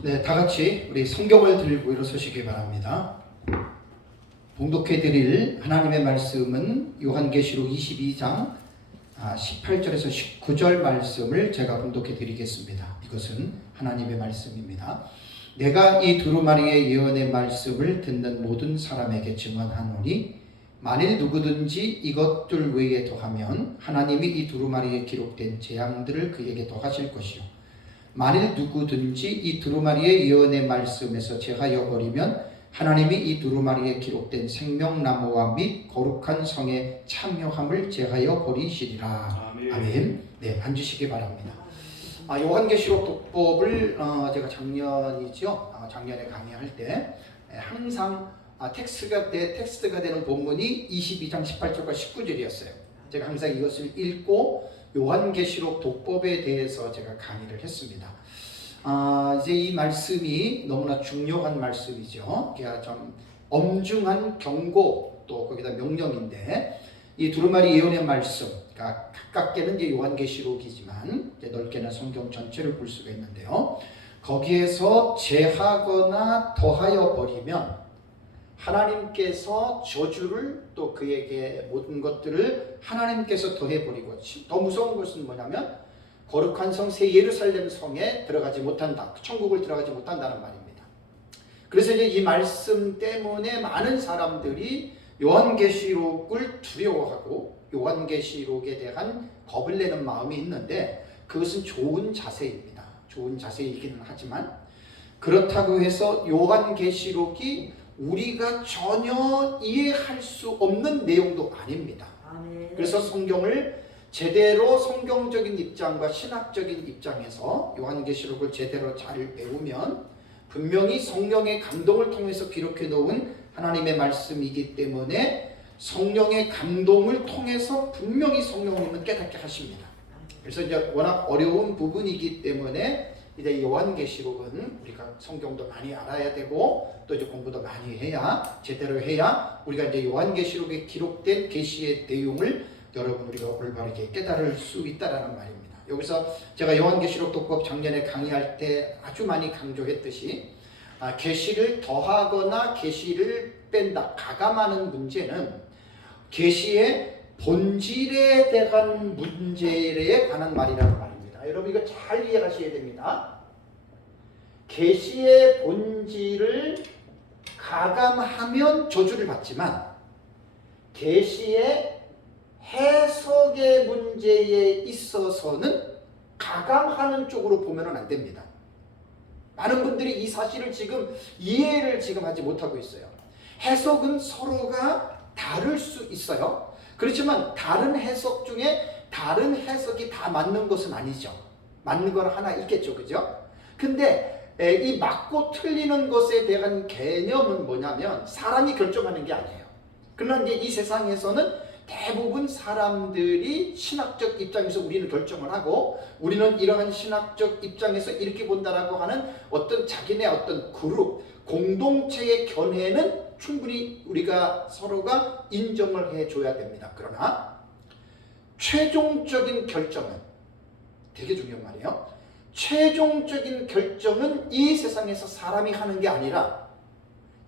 네, 다 같이 우리 성경을 들고 일어서시기 바랍니다. 봉독해 드릴 하나님의 말씀은 요한계시록 22장 18절에서 19절 말씀을 제가 봉독해 드리겠습니다. 이것은 하나님의 말씀입니다. 내가 이 두루마리의 예언의 말씀을 듣는 모든 사람에게 증언하노니 만일 누구든지 이것들 외에 더하면 하나님이 이 두루마리에 기록된 재앙들을 그에게 더하실 것이요 만일 누구든지 이 두루마리의 예언의 말씀에서 제하여 버리면 하나님이 이 두루마리에 기록된 생명나무와 및 거룩한 성의 참여함을 제하여 버리시리라. 아멘. 네, 앉으시기 바랍니다. 요한계시록 독법을 제가 작년에 강의할 때 항상 텍스트가 되는 본문이 22장 18절과 19절이었어요. 제가 항상 이것을 읽고 요한계시록 독법에 대해서 제가 강의를 했습니다. 이제 이 말씀이 너무나 중요한 말씀이죠. 좀 엄중한 경고 또 거기다 명령인데 이 두루마리 예언의 말씀, 그러니까 가깝게는 이제 요한계시록이지만 이제 넓게는 성경 전체를 볼 수가 있는데요. 거기에서 제하거나 더하여 버리면 하나님께서 저주를 또 그에게 모든 것들을 하나님께서 더해버리고 더 무서운 것은 뭐냐면 거룩한 성 새 예루살렘 성에 들어가지 못한다. 천국을 들어가지 못한다는 말입니다. 그래서 이제 이 말씀 때문에 많은 사람들이 요한계시록을 두려워하고 요한계시록에 대한 겁을 내는 마음이 있는데 그것은 좋은 자세입니다. 좋은 자세이기는 하지만 그렇다고 해서 요한계시록이 우리가 전혀 이해할 수 없는 내용도 아닙니다. 그래서 성경을 제대로 성경적인 입장과 신학적인 입장에서 요한계시록을 제대로 잘 배우면 분명히 성령의 감동을 통해서 기록해 놓은 하나님의 말씀이기 때문에 성령의 감동을 통해서 분명히 성령님은 깨닫게 하십니다. 그래서 이제 워낙 어려운 부분이기 때문에 이제 요한계시록은 우리가 성경도 많이 알아야 되고 또 이제 공부도 많이 해야 제대로 해야 우리가 이제 요한계시록에 기록된 계시의 내용을 여러분 우리가 올바르게 깨달을 수 있다라는 말입니다. 여기서 제가 요한계시록 독법 작년에 강의할 때 아주 많이 강조했듯이 계시를 더하거나 계시를 뺀다, 가감하는 문제는 계시의 본질에 대한 문제에 관한 말이라는 말입니다. 여러분 이거 잘 이해하셔야 됩니다. 계시의 본질을 가감하면 저주를 받지만 계시의 해석의 문제에 있어서는 가감하는 쪽으로 보면 안 됩니다. 많은 분들이 이 사실을 이해를 하지 못하고 있어요. 해석은 서로가 다를 수 있어요. 그렇지만 다른 해석 중에 다른 해석이 다 맞는 것은 아니죠. 맞는 건 하나 있겠죠. 그죠? 근데 이 맞고 틀리는 것에 대한 개념은 뭐냐면 사람이 결정하는 게 아니에요. 그러나 이제 이 세상에서는 대부분 사람들이 신학적 입장에서 우리는 결정을 하고 우리는 이러한 신학적 입장에서 이렇게 본다라고 하는 어떤 자기네 어떤 그룹, 공동체의 견해는 충분히 우리가 서로가 인정을 해줘야 됩니다. 그러나 최종적인 결정은 되게 중요한 말이에요. 최종적인 결정은 이 세상에서 사람이 하는 게 아니라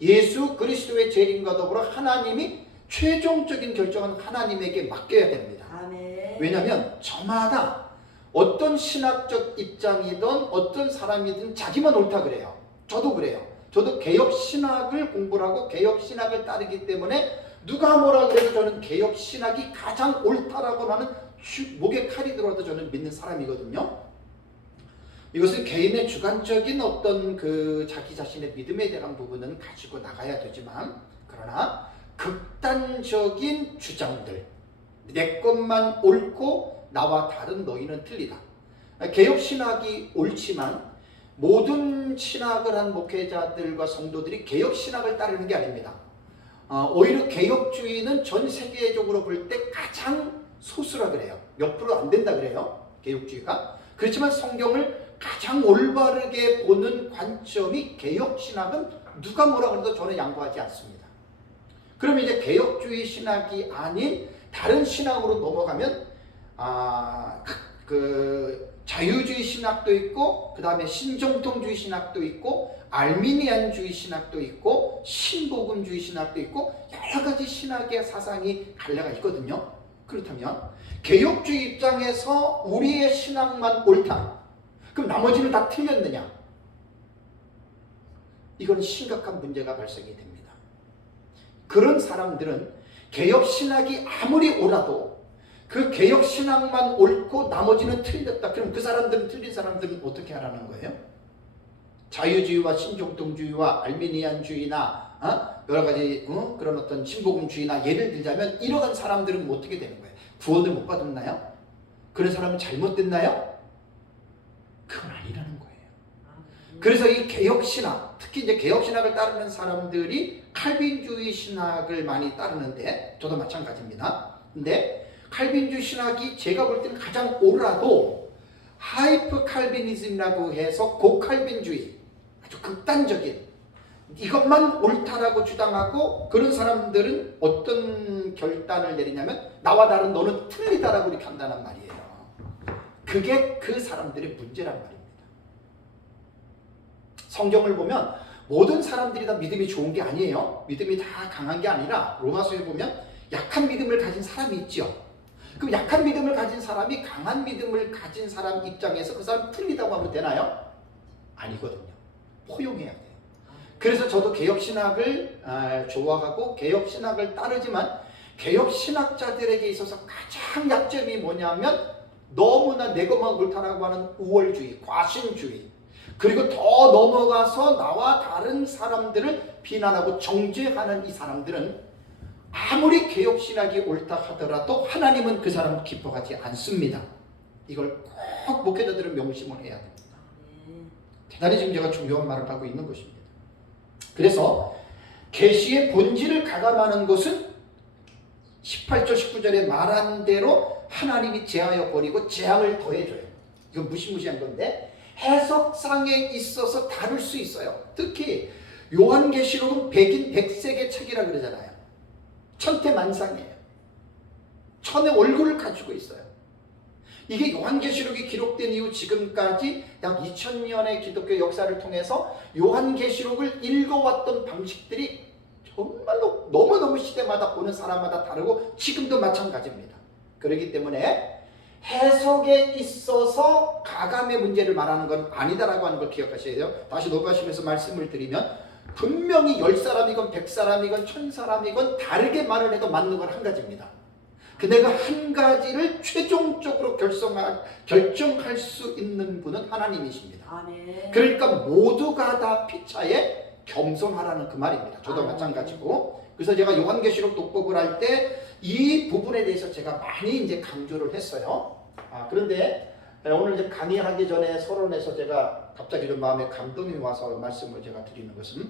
예수 그리스도의 재림과 더불어 하나님이 최종적인 결정은 하나님에게 맡겨야 됩니다. 아멘. 왜냐하면 저마다 어떤 신학적 입장이든 어떤 사람이든 자기만 옳다 그래요. 저도 그래요. 저도 개혁신학을 공부를 하고 개혁신학을 따르기 때문에 누가 뭐라 그래도 저는 개혁신학이 가장 옳다라고 하는 목에 칼이 들어도 저는 믿는 사람이거든요. 이것은 개인의 주관적인 어떤 자기 자신의 믿음에 대한 부분은 가지고 나가야 되지만 그러나 극단적인 주장들, 내 것만 옳고 나와 다른 너희는 틀리다. 개혁신학이 옳지만 모든 신학을 한 목회자들과 성도들이 개혁신학을 따르는 게 아닙니다. 오히려 개혁주의는 전 세계적으로 볼 때 가장 소수라 그래요. 몇 프로 안 된다 그래요. 개혁주의가. 그렇지만 성경을 가장 올바르게 보는 관점이 개혁신학은 누가 뭐라 그래도 저는 양보하지 않습니다. 그러면 이제 개혁주의 신학이 아닌 다른 신학으로 넘어가면 자유주의 신학도 있고, 그 다음에 신정통주의 신학도 있고, 알미니안주의 신학도 있고, 신복음주의 신학도 있고, 여러 가지 신학의 사상이 갈래가 있거든요. 그렇다면 개혁주의 입장에서 우리의 신학만 옳다, 그럼 나머지는 다 틀렸느냐? 이건 심각한 문제가 발생이 됩니다. 그런 사람들은 개혁신학이 아무리 옳아도 그 개혁신학만 옳고 나머지는 틀렸다, 그럼 그 사람들은, 틀린 사람들은 어떻게 하라는 거예요? 자유주의와 신정통주의와 알미니안주의나 여러 가지 그런 어떤 신복음주의나 예를 들자면 이러한 사람들은 어떻게 되는 거예요? 구원을 못 받았나요? 그런 사람은 잘못됐나요? 그건 아니라는 거예요. 그래서 이 개혁신학, 특히 이제 개혁신학을 따르는 사람들이 칼빈주의 신학을 많이 따르는데, 저도 마찬가지입니다. 근데 칼빈주의 신학이 제가 볼 때는 가장 옳아도 하이퍼 칼빈이즘이라고 해서 고칼빈주의, 아주 극단적인 이것만 옳다라고 주장하고, 그런 사람들은 어떤 결단을 내리냐면 나와 다른 너는 틀리다라고 이렇게 한다는 말이에요. 그게 그 사람들의 문제란 말입니다. 성경을 보면 모든 사람들이 다 믿음이 좋은 게 아니에요. 믿음이 다 강한 게 아니라 로마서에 보면 약한 믿음을 가진 사람이 있죠. 그럼 약한 믿음을 가진 사람이 강한 믿음을 가진 사람 입장에서 그 사람 틀리다고 하면 되나요? 아니거든요. 포용해야 돼요. 그래서 저도 개혁신학을 좋아하고 개혁신학을 따르지만, 개혁신학자들에게 있어서 가장 약점이 뭐냐면 너무나 내 것만 옳다라고 하는 우월주의, 과신주의, 그리고 더 넘어가서 나와 다른 사람들을 비난하고 정죄하는 이 사람들은 아무리 개혁신학이 옳다 하더라도 하나님은 그 사람을 기뻐하지 않습니다. 이걸 꼭 목회자들은 명심을 해야 됩니다. 대단히 지금 제가 중요한 말을 하고 있는 것입니다. 그래서 계시의 본질을 가감하는 것은 18절 19절에 말한 대로 하나님이 제하여 버리고 재앙을 더해줘요. 이건 무시무시한 건데 해석상에 있어서 다를 수 있어요. 특히 요한계시록은 백인 백색의 책이라 그러잖아요. 천태만상이에요. 천의 얼굴을 가지고 있어요. 이게 요한계시록이 기록된 이후 지금까지 약 2000년의 기독교 역사를 통해서 요한계시록을 읽어왔던 방식들이 정말로 너무너무 시대마다 보는 사람마다 다르고 지금도 마찬가지입니다. 그렇기 때문에 해석에 있어서 가감의 문제를 말하는 건 아니다라고 하는 걸 기억하셔야 돼요. 다시 녹음하시면서 말씀을 드리면 분명히 10사람이건 100사람이건 1000사람이건 다르게 말을 해도 맞는 건 한 가지입니다. 근데 그 한 가지를 최종적으로 결정할 수 있는 분은 하나님이십니다. 아멘. 그러니까 모두가 다 피차에 겸손하라는 그 말입니다. 저도 마찬가지고. 그래서 제가 요한계시록 독법을 할 때 이 부분에 대해서 제가 많이 이제 강조를 했어요. 그런데 오늘 이제 강의하기 전에 서론에서 제가 갑자기 좀 마음에 감동이 와서 말씀을 제가 드리는 것은,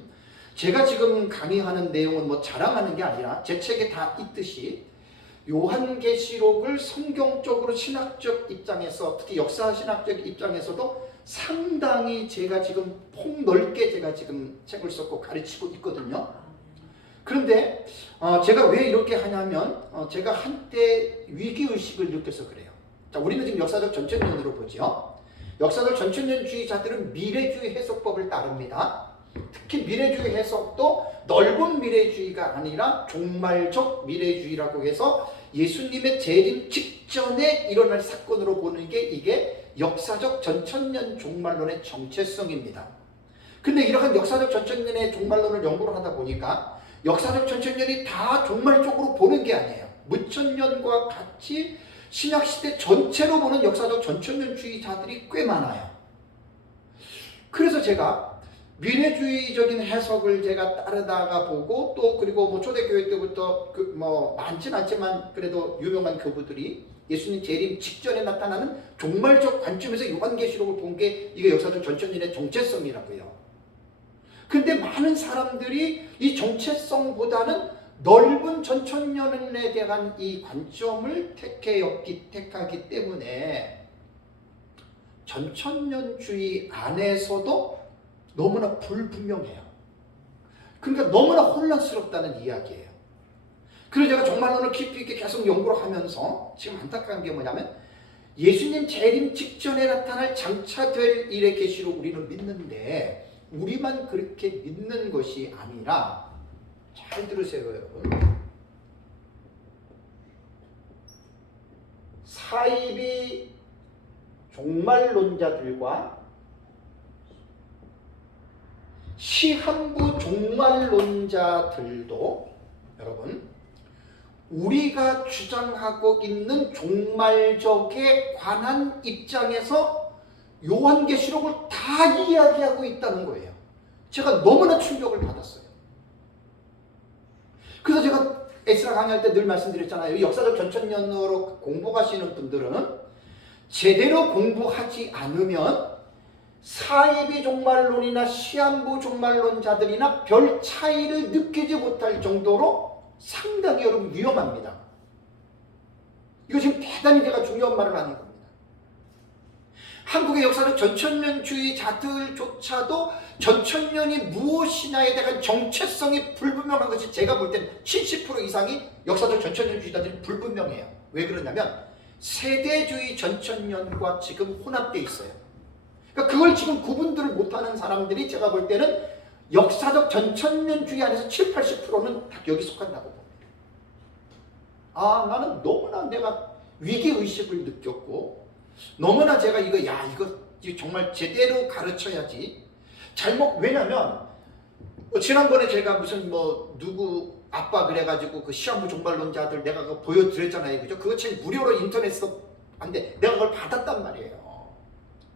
제가 지금 강의하는 내용은 뭐 자랑하는 게 아니라 제 책에 다 있듯이 요한계시록을 성경적으로 신학적 입장에서, 특히 역사신학적 입장에서도 상당히 제가 지금 폭넓게 제가 지금 책을 썼고 가르치고 있거든요. 그런데 제가 왜 이렇게 하냐면 제가 한때 위기의식을 느껴서 그래요. 자, 우리는 지금 역사적 전천년으로 보죠. 역사적 전천년주의자들은 미래주의 해석법을 따릅니다. 특히 미래주의 해석도 넓은 미래주의가 아니라 종말적 미래주의라고 해서 예수님의 재림 직전에 일어날 사건으로 보는 게 이게 역사적 전천년 종말론의 정체성입니다. 근데 이러한 역사적 전천년의 종말론을 연구를 하다 보니까 역사적 전천년이 다 종말적으로 보는 게 아니에요. 무천년과 같이 신약시대 전체로 보는 역사적 전천년주의자들이 꽤 많아요. 그래서 제가 미래주의적인 해석을 제가 따르다가 보고, 또 그리고 뭐 초대교회 때부터 뭐 많진 않지만 그래도 유명한 교부들이 예수님 재림 직전에 나타나는 종말적 관점에서 요한계시록을 본 게 이게 역사적 전천년의 정체성이라고요. 근데 많은 사람들이 이 정체성보다는 넓은 전천년에 대한 이 관점을 택하기 때문에 전천년주의 안에서도 너무나 불분명해요. 그러니까 너무나 혼란스럽다는 이야기예요. 그래서 제가 종말론을 깊이 있게 계속 연구를 하면서 지금 안타까운 게 뭐냐면 예수님 재림 직전에 나타날 장차될 일의 계시로 우리는 믿는데 우리만 그렇게 믿는 것이 아니라 잘 들으세요 여러분. 사이비 종말론자들과 시한부 종말론자들도 여러분 우리가 주장하고 있는 종말적에 관한 입장에서 요한계시록을 다 이야기하고 있다는 거예요. 제가 너무나 충격을 받았어요. 그래서 제가 엑스트라 강의할 때 늘 말씀드렸잖아요. 역사적 전천년으로 공부하시는 분들은 제대로 공부하지 않으면 사이비 종말론이나 시한부 종말론자들이나 별 차이를 느끼지 못할 정도로 상당히 여러분 위험합니다. 이거 지금 대단히 제가 중요한 말을 하는 겁니다. 한국의 역사적 전천년주의자들조차도 전천년이 무엇이냐에 대한 정체성이 불분명한 것이 제가 볼 때는 70% 이상이 역사적 전천년주의자들이 불분명해요. 왜 그러냐면 세대주의 전천년과 지금 혼합되어 있어요. 그러니까 그걸 지금 구분들을 못하는 사람들이 제가 볼 때는 역사적 전천년주의 안에서 70, 80%는 다 여기 속한다고 봅니다. 아, 나는 너무나 내가 위기의식을 느꼈고 너무나 제가 이거 정말 제대로 가르쳐야지. 왜냐면 지난번에 제가 무슨 누구 아빠 그래가지고 그 시한부 종말론자들 내가 그거 보여드렸잖아요. 그죠? 그거 책 무료로 인터넷에서 안돼. 내가 그걸 받았단 말이에요.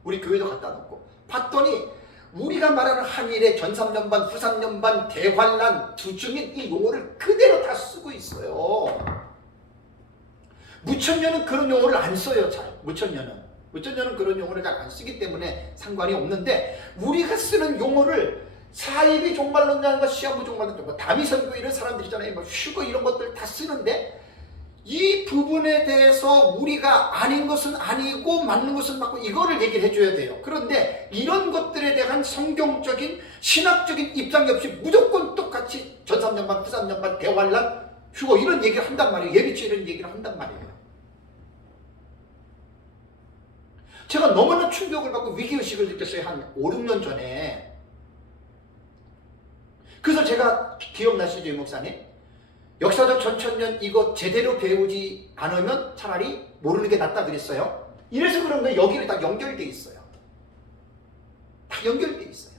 우리 교회도 갖다 놓고 봤더니 우리가 말하는 한일의 전 3년반, 후 3년반, 대환란, 두중인 이 용어를 그대로 다 쓰고 있어요. 무천년은 그런 용어를 안 써요. 잘. 무천년은 그런 용어를 잘 안 쓰기 때문에 상관이 없는데 우리가 쓰는 용어를 사이비 종말론자과 시한부 종말론자, 다미선교 이런 사람들 있잖아요. 휴거 이런 것들 다 쓰는데 이 부분에 대해서 우리가 아닌 것은 아니고 맞는 것은 맞고 이거를 얘기를 해줘야 돼요. 그런데 이런 것들에 대한 성경적인 신학적인 입장이 없이 무조건 똑같이 전 3년반, 후 3년반, 대환란, 휴거 이런 얘기를 한단 말이에요. 예비치 이런 얘기를 한단 말이에요. 제가 너무나 충격을 받고 위기의식을 느꼈어요. 한 5, 6년 전에. 그래서 제가 기억나시죠, 목사님? 역사적 전천년 이거 제대로 배우지 않으면 차라리 모르는 게 낫다 그랬어요. 이래서 그런데 여기를 다 연결돼 있어요. 다 연결돼 있어요.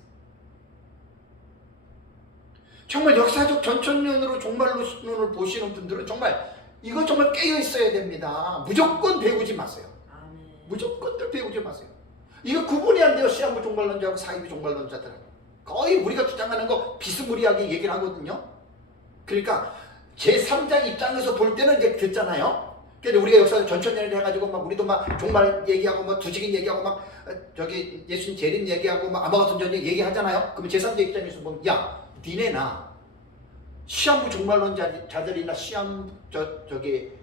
정말 역사적 전천년으로 종말론을 보시는 분들은 정말 이거 정말 깨어 있어야 됩니다. 무조건 배우지 마세요. 무조건들 배우지 마세요. 이거 구분이 안 돼요. 시한부 종말론자하고 사이비 종말론자들은 거의 우리가 주장하는 거 비스무리하게 얘기를 하거든요. 그러니까 제3자 입장에서 볼 때는 이제 듣잖아요. 근데 우리가 역사적 전천년을 해가지고 우리도 종말 얘기하고 두지긴 얘기하고 예수님 재림 얘기하고 아마가돈 얘기하잖아요. 그럼 제3자 입장에서 보면 니네나 시한부 종말론자들이나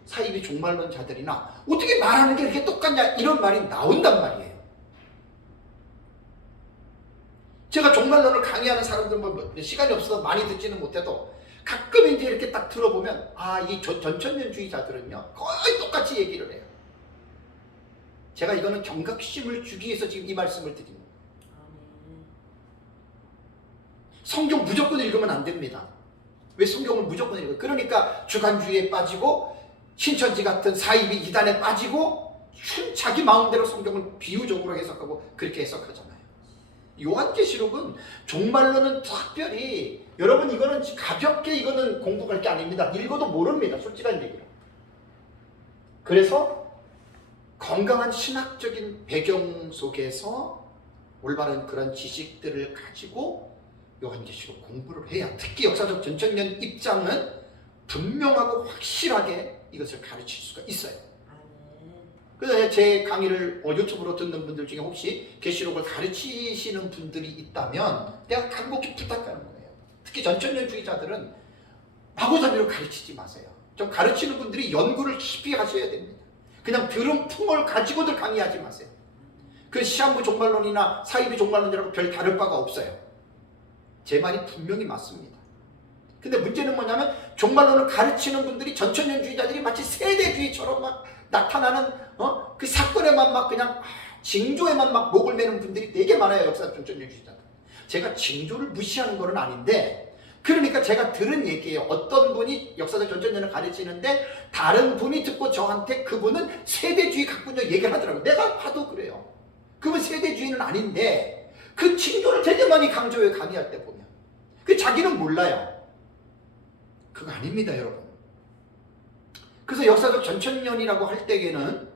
사이비 종말론자들이나 어떻게 말하는 게 이렇게 똑같냐 이런 말이 나온단 말이에요. 제가 종말론을 강의하는 사람들 시간이 없어서 많이 듣지는 못해도 가끔 이제 이렇게 딱 들어보면 이 전천년주의자들은요 거의 똑같이 얘기를 해요. 제가 이거는 경각심을 주기 위해서 지금 이 말씀을 드립니다. 성경 무조건 읽으면 안 됩니다. 왜 성경을 무조건 읽어요? 그러니까 주간주의에 빠지고 신천지 같은 사이비 이단에 빠지고 자기 마음대로 성경을 비유적으로 해석하고 그렇게 해석하잖아요. 요한계시록은 종말론은 특별히 여러분 이거는 가볍게 이거는 공부할 게 아닙니다. 읽어도 모릅니다. 솔직한 얘기로. 그래서 건강한 신학적인 배경 속에서 올바른 그런 지식들을 가지고 요한계시록 공부를 해야 특히 역사적 전천년 입장은 분명하고 확실하게 이것을 가르칠 수가 있어요. 그래서 제 강의를 유튜브로 듣는 분들 중에 혹시 계시록을 가르치시는 분들이 있다면 내가 간곡히 부탁하는 거예요. 특히 전천년주의자들은 마구잡이로 가르치지 마세요. 좀 가르치는 분들이 연구를 깊이 하셔야 됩니다. 그냥 들은 풍을 가지고들 강의하지 마세요. 그 시한부 종말론이나 사이비 종말론이라고 별 다를 바가 없어요. 제 말이 분명히 맞습니다. 근데 문제는 뭐냐면 종말론을 가르치는 분들이 전천년주의자들이 마치 세대주의처럼 나타나는 그 사건에만 막 그냥 징조에만 막 목을 매는 분들이 되게 많아요. 역사적 전천년주의자. 제가 징조를 무시하는 건 아닌데, 그러니까 제가 들은 얘기예요. 어떤 분이 역사적 전천년을 가르치는데 다른 분이 듣고 저한테 그분은 세대주의 갖군요 얘기를 하더라고요. 내가 봐도 그래요. 그분 세대주의는 아닌데 그 징조를 되게 많이 강조해요. 강의할 때 보면. 그 자기는 몰라요. 그거 아닙니다, 여러분. 그래서 역사적 전천년이라고 할 때에는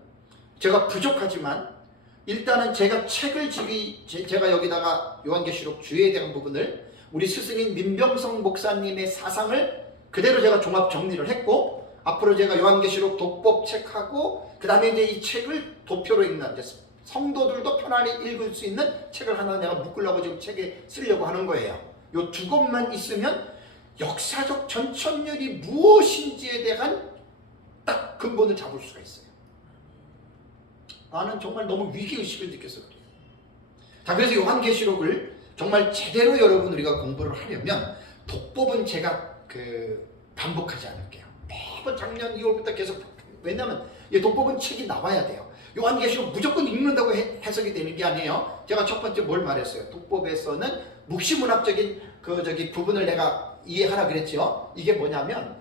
제가 부족하지만 일단은 제가 책을 제가 여기다가 요한계시록 주의에 대한 부분을 우리 스승인 민병성 목사님의 사상을 그대로 제가 종합 정리를 했고, 앞으로 제가 요한계시록 독법 책하고 그 다음에 이제 이 책을 도표로 읽는 성도들도 편안히 읽을 수 있는 책을 하나 내가 묶으려고 지금 책에 쓰려고 하는 거예요. 요 두 것만 있으면 역사적 전천년이 무엇인지에 대한 딱 근본을 잡을 수가 있어요. 나는 정말 너무 위기의식을 느껴서 그래요. 자, 그래서 요한계시록을 정말 제대로 여러분 우리가 공부를 하려면 독법은 제가 반복하지 않을게요. 매번 작년 2월부터 계속, 왜냐하면 이 독법은 책이 나와야 돼요. 요한계시록 무조건 읽는다고 해석이 되는 게 아니에요. 제가 첫 번째 뭘 말했어요? 독법에서는 묵시문학적인 부분을 내가 이해하라 그랬죠. 이게 뭐냐면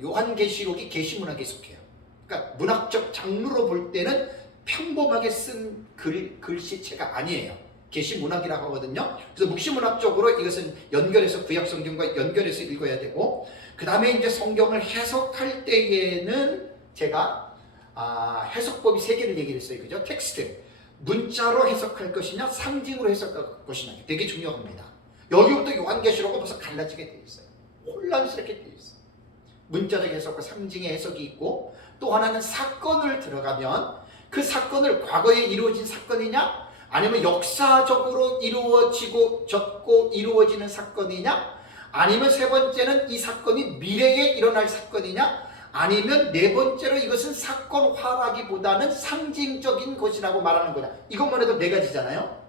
요한계시록이 계시문학에 속해요. 그러니까 문학적 장르로 볼 때는 평범하게 쓴 글씨체가 아니에요. 계시문학이라고 하거든요. 그래서 묵시문학적으로 이것은 연결해서 구약성경과 연결해서 읽어야 되고, 그 다음에 이제 성경을 해석할 때에는 제가 해석법이 세 개를 얘기를 했어요. 그죠? 텍스트, 문자로 해석할 것이냐 상징으로 해석할 것이냐, 되게 중요합니다. 여기부터 요한계시록은 벌써 갈라지게 되어 있어요. 혼란스럽게 되어 있어요. 문자적 해석과 상징의 해석이 있고, 또 하나는 사건을 들어가면 그 사건을 과거에 이루어진 사건이냐 아니면 역사적으로 이루어지고 이루어지는 사건이냐, 아니면 세 번째는 이 사건이 미래에 일어날 사건이냐, 아니면 네 번째로 이것은 사건화라기보다는 상징적인 것이라고 말하는 거냐. 이것만 해도 네 가지잖아요.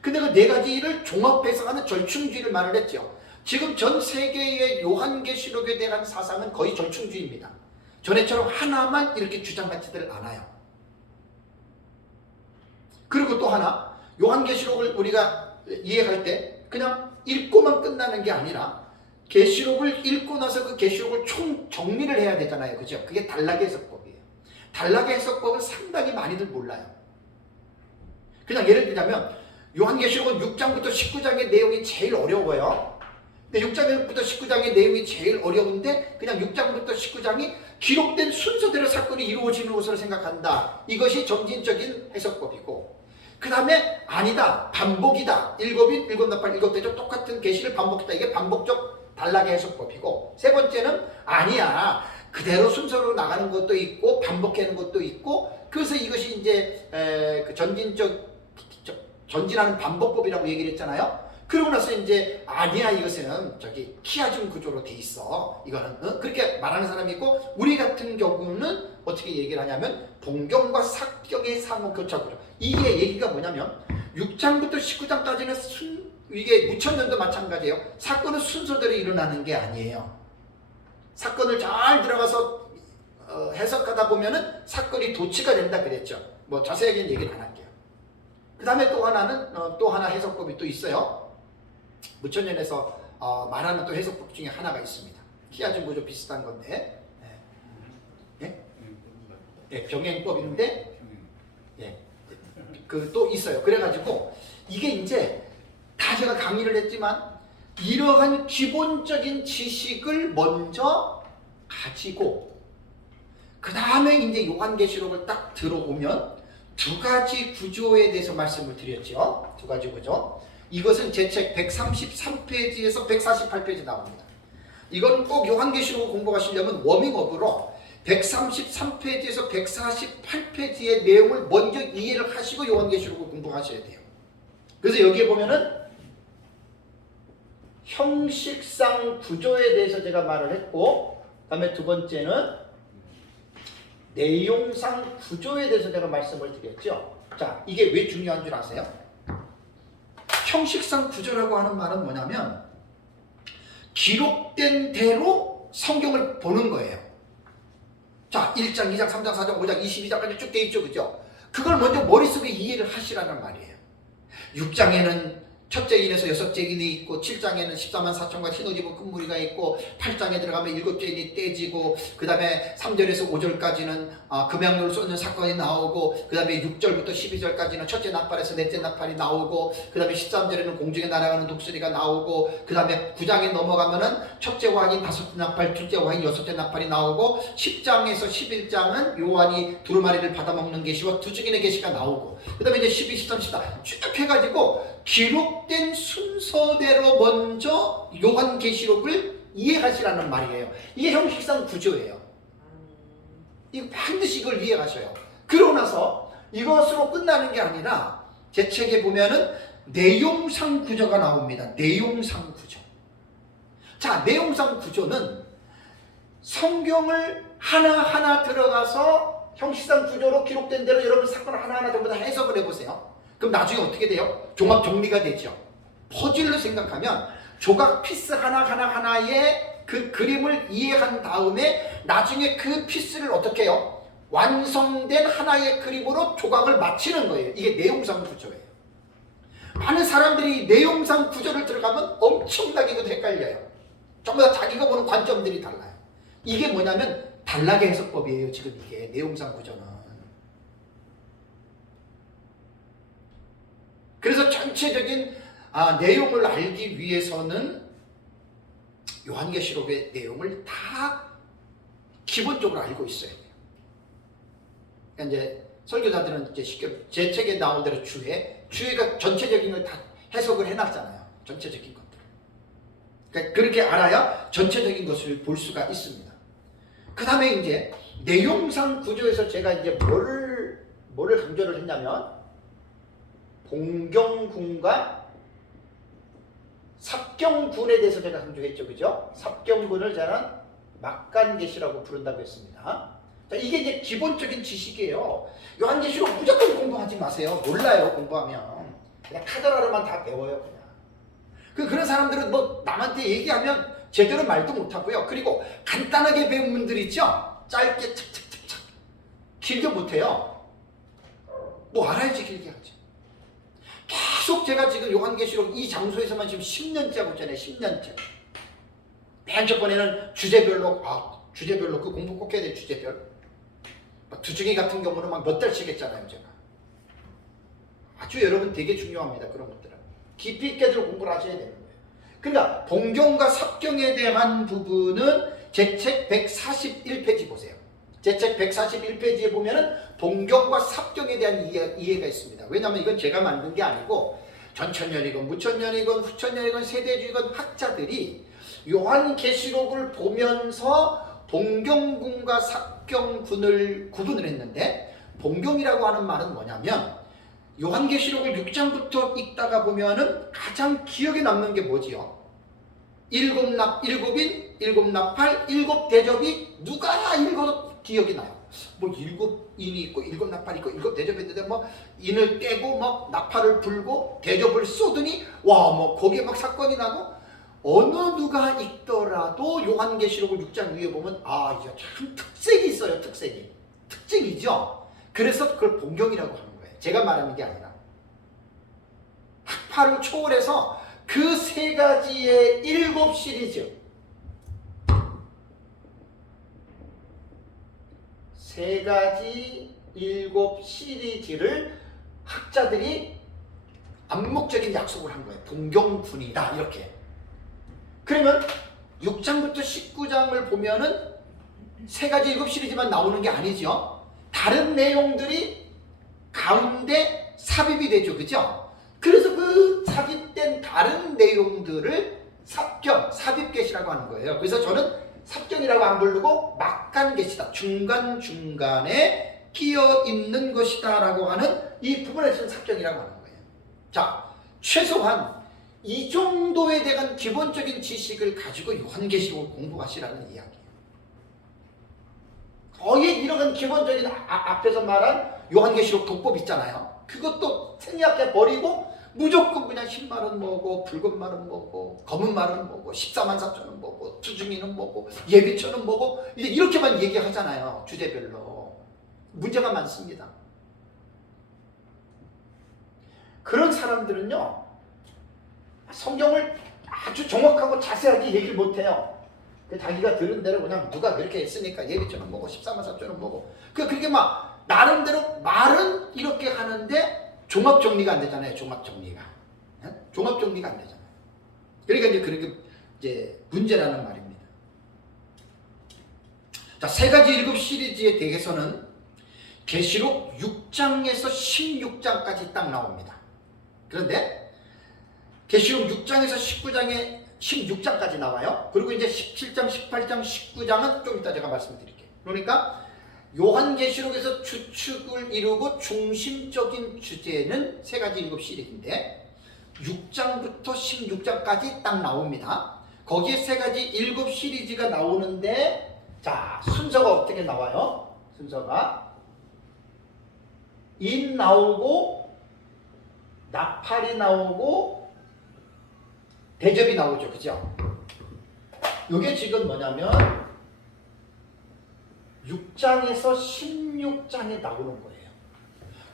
근데 그 네 가지를 종합해서 하는 절충주의를 말을 했죠. 지금 전 세계의 요한계시록에 대한 사상은 거의 절충주의입니다. 전에처럼 하나만 이렇게 주장받지들 않아요. 그리고 또 하나, 요한계시록을 우리가 이해할 때 그냥 읽고만 끝나는 게 아니라 계시록을 읽고 나서 그 계시록을 총 정리를 해야 되잖아요. 그죠? 그게 단락의 해석법이에요. 단락의 해석법은 상당히 많이들 몰라요. 그냥 예를 들자면 요한계시록은 6장부터 19장의 내용이 제일 어려워요. 근데 6장부터 19장의 내용이 제일 어려운데 그냥 6장부터 19장이 기록된 순서대로 사건이 이루어지는 것으로 생각한다. 이것이 점진적인 해석법이고, 그 다음에 아니다, 반복이다, 7인 7나팔 7대죠. 똑같은 계시를 반복했다. 이게 반복적 단락의 해석법이고, 세 번째는 아니야, 그대로 순서로 나가는 것도 있고 반복하는 것도 있고, 그래서 이것이 이제 전진하는 반복법이라고 얘기를 했잖아요. 그러고 나서 이제 아니야, 이것은 키아즘 구조로 돼 있어. 이거는 그렇게 말하는 사람이 있고, 우리 같은 경우는 어떻게 얘기를 하냐면 동경과 사경의 상호 교차 구조. 이게 얘기가 뭐냐면 6장부터 19장까지는 이게 무천년도 마찬가지예요. 사건은 순서대로 일어나는 게 아니에요. 사건을 잘 들어가서 해석하다 보면은 사건이 도치가 된다 그랬죠. 뭐 자세하게는 얘기를 안 할게요. 그 다음에 또 하나는 또 하나 해석법이 또 있어요. 무천년에서 말하는 또 해석법 중에 하나가 있습니다. 키아즘 구조 비슷한 건데, 병행법인데, 또 있어요. 그래가지고 이게 이제 다 제가 강의를 했지만 이러한 기본적인 지식을 먼저 가지고 그 다음에 이제 요한계시록을 딱 들어오면 두 가지 구조에 대해서 말씀을 드렸죠. 두 가지 구조. 이것은 제 책 133페이지에서 148페이지 나옵니다. 이건 꼭 요한계시록을 공부하시려면 워밍업으로 133페이지에서 148페이지의 내용을 먼저 이해를 하시고 요한계시록을 공부하셔야 돼요. 그래서 여기에 보면은 형식상 구조에 대해서 제가 말을 했고, 그 다음에 두 번째는 내용상 구조에 대해서 제가 말씀을 드렸죠. 자, 이게 왜 중요한 줄 아세요? 형식상 구조라고 하는 말은 뭐냐면 기록된 대로 성경을 보는 거예요. 자, 1장, 2장, 3장, 4장, 5장, 22장까지 쭉 돼 있죠. 그죠? 그걸 먼저 머릿속에 이해를 하시라는 말이에요. 6장에는 첫째 인에서 여섯째 인이 있고, 7장에는 14만 4천과 흰옷 입은 큰무리가 있고, 8장에 들어가면 일곱째 인이 떼지고, 그 다음에 3절에서 5절까지는 금양로를 쏟는 사건이 나오고, 그 다음에 6절부터 12절까지는 첫째 나팔에서 넷째 나팔이 나오고, 그 다음에 13절에는 공중에 날아가는 독수리가 나오고, 그 다음에 9장에 넘어가면은 첫째 왕인 다섯째 나팔, 둘째 왕인 여섯째 나팔이 나오고, 10장에서 11장은 요한이 두루마리를 받아먹는 계시와 두 증인의 계시가 나오고, 그 다음에 이제 12, 13, 14 쭉 해가지고 기록된 순서대로 먼저 요한계시록을 이해하시라는 말이에요. 이게 형식상 구조예요. 이거 반드시 이걸 이해하셔요. 그러고 나서 이것으로 끝나는 게 아니라 제 책에 보면은 내용상 구조가 나옵니다. 내용상 구조. 자, 내용상 구조는 성경을 하나하나 들어가서 형식상 구조로 기록된 대로 여러분 사건을 하나하나 전부 다 해석을 해보세요. 그럼 나중에 어떻게 돼요? 종합 정리가 되죠. 퍼즐로 생각하면 조각 피스 하나하나의 그 그림을 이해한 다음에 나중에 그 피스를 어떻게 해요? 완성된 하나의 그림으로 조각을 맞추는 거예요. 이게 내용상 구조예요. 많은 사람들이 내용상 구조를 들어가면 엄청나게 이것도 헷갈려요. 전부 다 자기가 보는 관점들이 달라요. 이게 뭐냐면 단락의 해석법이에요. 지금 이게 내용상 구조는. 그래서 전체적인 내용을 알기 위해서는 요한계시록의 내용을 다 기본적으로 알고 있어야 돼요. 그러니까 이제 설교자들은 이제 쉽게 제 책에 나온 대로 주해가 전체적인 걸 다 해석을 해놨잖아요. 전체적인 것들. 그러니까 그렇게 알아야 전체적인 것을 볼 수가 있습니다. 그 다음에 이제 내용상 구조에서 제가 이제 뭐를 강조를 했냐면 봉경군과 삽경군에 대해서 제가 강조했죠. 그죠? 삽경군을 저는 막간계시라고 부른다고 했습니다. 자, 이게 이제 기본적인 지식이에요. 요한계시록 무조건 공부하지 마세요. 몰라요, 공부하면. 그냥 카더라로만 다 배워요, 그냥. 그런 사람들은 뭐 남한테 얘기하면 제대로 말도 못하고요. 그리고 간단하게 배운 분들 있죠? 짧게 착착착착. 길게 못해요. 뭐 알아야지 길게 하죠. 계속 제가 지금 요한계시록 이 장소에서만 지금 10년째 하고 있잖아요. 10년째. 맨 첫 번에는 주제별로 그 공부 꼭 해야 돼. 주제별. 두중이 같은 경우는 막 몇 달씩 했잖아요. 제가. 아주 여러분 되게 중요합니다. 그런 것들은. 깊이 있게들 공부를 하셔야 되는 거예요. 그러니까 봉경과 삽경에 대한 부분은 제 책 141페이지 보세요. 제 책 141페이지에 보면은 봉경과 삽경에 대한 이해가 있습니다. 왜냐하면 이건 제가 만든 게 아니고 전천년이건 무천년이건 후천년이건 세대주의건 학자들이 요한계시록을 보면서 봉경군과 삽경군을 구분을 했는데, 봉경이라고 하는 말은 뭐냐면 요한계시록을 6장부터 읽다가 보면은 가장 기억에 남는 게 뭐지요? 일곱 나팔, 일곱 대접이 누가 읽어도 기억이 나요. 뭐 일곱 인이 있고 일곱 나팔이 있고 일곱 대접이 있는데 뭐 인을 떼고 막 나팔을 불고 대접을 쏘더니 와 뭐 거기에 막 사건이 나고, 어느 누가 읽더라도 요한계시록을 6장 위에 보면 이게 참 특색이 있어요. 특징이죠. 그래서 그걸 봉경이라고 하는 거예요. 제가 말하는 게 아니라. 학파를 초월해서 그 세 가지의 7시리즈, 세 가지 7시리즈를 학자들이 암묵적인 약속을 한 거예요. 봉경군이다 이렇게. 그러면 6장부터 19장을 보면은 세 가지 7시리즈만 나오는 게 아니죠. 다른 내용들이 가운데 삽입이 되죠. 그죠? 그래서 그 삽입된 다른 내용들을 삽입계시라고 하는 거예요. 그래서 저는 삽경이라고 안 부르고 막간계시다. 중간중간에 끼어 있는 것이다 라고 하는 이 부분에서는 삽경이라고 하는 거예요. 자, 최소한 이 정도에 대한 기본적인 지식을 가지고 요한계시록을 공부하시라는 이야기예요. 거의 이런 기본적인 앞에서 말한 요한계시록 독법 있잖아요. 그것도 생략해 버리고 무조건 그냥 흰 말은 뭐고 붉은 말은 뭐고 검은 말은 뭐고 14만 4천은 뭐고 투중이는 뭐고 예비천은 뭐고 이제 이렇게만 얘기하잖아요. 주제별로. 문제가 많습니다. 그런 사람들은요, 성경을 아주 정확하고 자세하게 얘기를 못해요. 자기가 들은 대로 그냥 누가 그렇게 했으니까 예비천은 뭐고 14만 4천은 뭐고 그렇게 막 나름대로 말은 이렇게 하는데 종합 정리가 안 되잖아요. 종합 정리가. 종합 정리가 안 되잖아요. 그러니까 이제 그렇게 이제 문제라는 말입니다. 자, 세 가지 일곱 시리즈에 대해서는 계시록 6장에서 16장까지 딱 나옵니다. 그런데 계시록 6장에서 16장까지 나와요. 그리고 이제 17장, 18장, 19장은 좀 이따 제가 말씀드릴게요. 그러니까 요한계시록에서 주축을 이루고 중심적인 주제는 세 가지 일곱 시리즈인데 6장부터 16장까지 딱 나옵니다. 거기에 세 가지 일곱 시리즈가 나오는데 자, 순서가 어떻게 나와요? 순서가 인 나오고 나팔이 나오고 대접이 나오죠. 그죠? 이게 지금 뭐냐면 6장에서 16장에 나오는 거예요.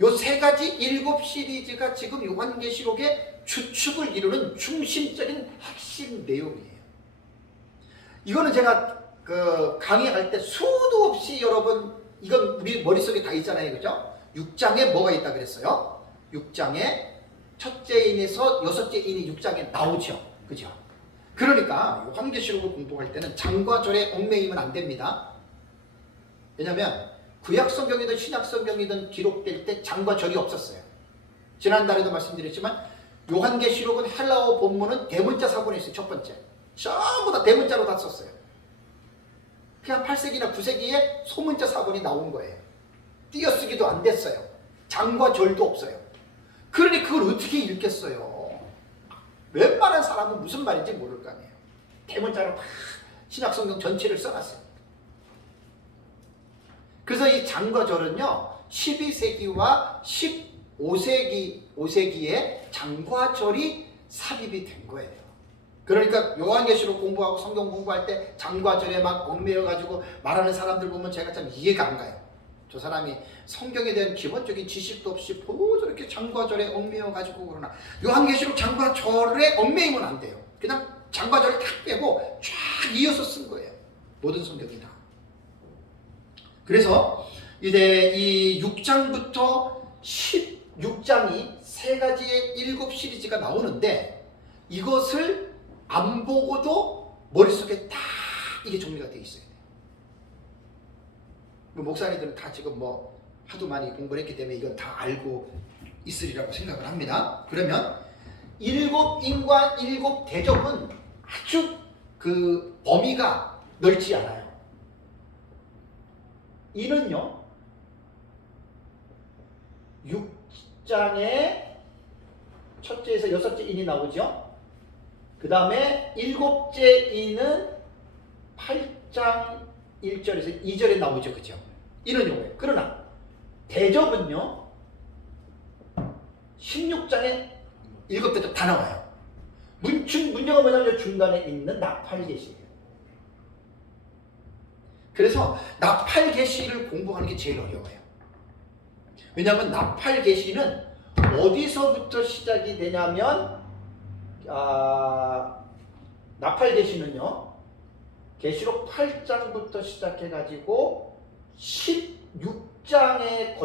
요 세 가지 일곱 시리즈가 지금 요한계시록의 주축을 이루는 중심적인 핵심 내용이에요. 이거는 제가 강의할 때 수도 없이 여러분 이건 우리 머릿속에 다 있잖아요. 그죠? 6장에 뭐가 있다 그랬어요? 6장에 첫째 인에서 여섯째 인이 6장에 나오죠. 그죠? 그러니까 요한계시록을 공부할 때는 장과 절에 얽매이면 안 됩니다. 왜냐하면 구약 성경이든 신약 성경이든 기록될 때 장과 절이 없었어요. 지난달에도 말씀드렸지만 요한계시록은 헬라어 본문은 대문자 사본에 있어요. 첫 번째. 전부 다 대문자로 다 썼어요. 그냥 8세기나 9세기에 소문자 사본이 나온 거예요. 띄어쓰기도 안 됐어요. 장과 절도 없어요. 그러니 그걸 어떻게 읽겠어요? 웬만한 사람은 무슨 말인지 모를 거 아니에요. 대문자로 막 신약 성경 전체를 써놨어요. 그래서 이 장과 절은요 12세기와 15세기에 장과 절이 삽입이 된 거예요. 그러니까 요한계시록 공부하고 성경 공부할 때 장과 절에 막 얽매여가지고 말하는 사람들 보면 제가 참 이해가 안 가요. 저 사람이 성경에 대한 기본적인 지식도 없이 뭐 저렇게 장과 절에 얽매여가지고 그러나. 요한계시록 장과 절에 얽매이면 안 돼요. 그냥 장과 절을 탁 빼고 쫙 이어서 쓴 거예요. 모든 성경이 다. 그래서 이제 이 6장부터 16장이 세 가지의 일곱 시리즈가 나오는데 이것을 안 보고도 머릿속에 다 이게 정리가 되어 있어요. 목사님들은 다 지금 뭐 하도 많이 공부를 했기 때문에 이건 다 알고 있으리라고 생각을 합니다. 그러면 일곱 인과 일곱 대접은 아주 그 범위가 넓지 않아요. 이는요 6장에 첫째에서 여섯째 인이 나오죠. 그 다음에 일곱째 인은 8장 1절에서 2절에 나오죠. 그죠? 이는 요거예요. 그러나 대접은요 16장에 일곱 대접 다 나와요. 문제가 뭐냐면 중간에 있는 나팔 계시예요. 그래서 나팔 계시를 공부하는 게 제일 어려워요. 왜냐하면 나팔 계시는 어디서부터 시작이 되냐면 나팔 계시는요 계시록 8장부터 시작해가지고 16장에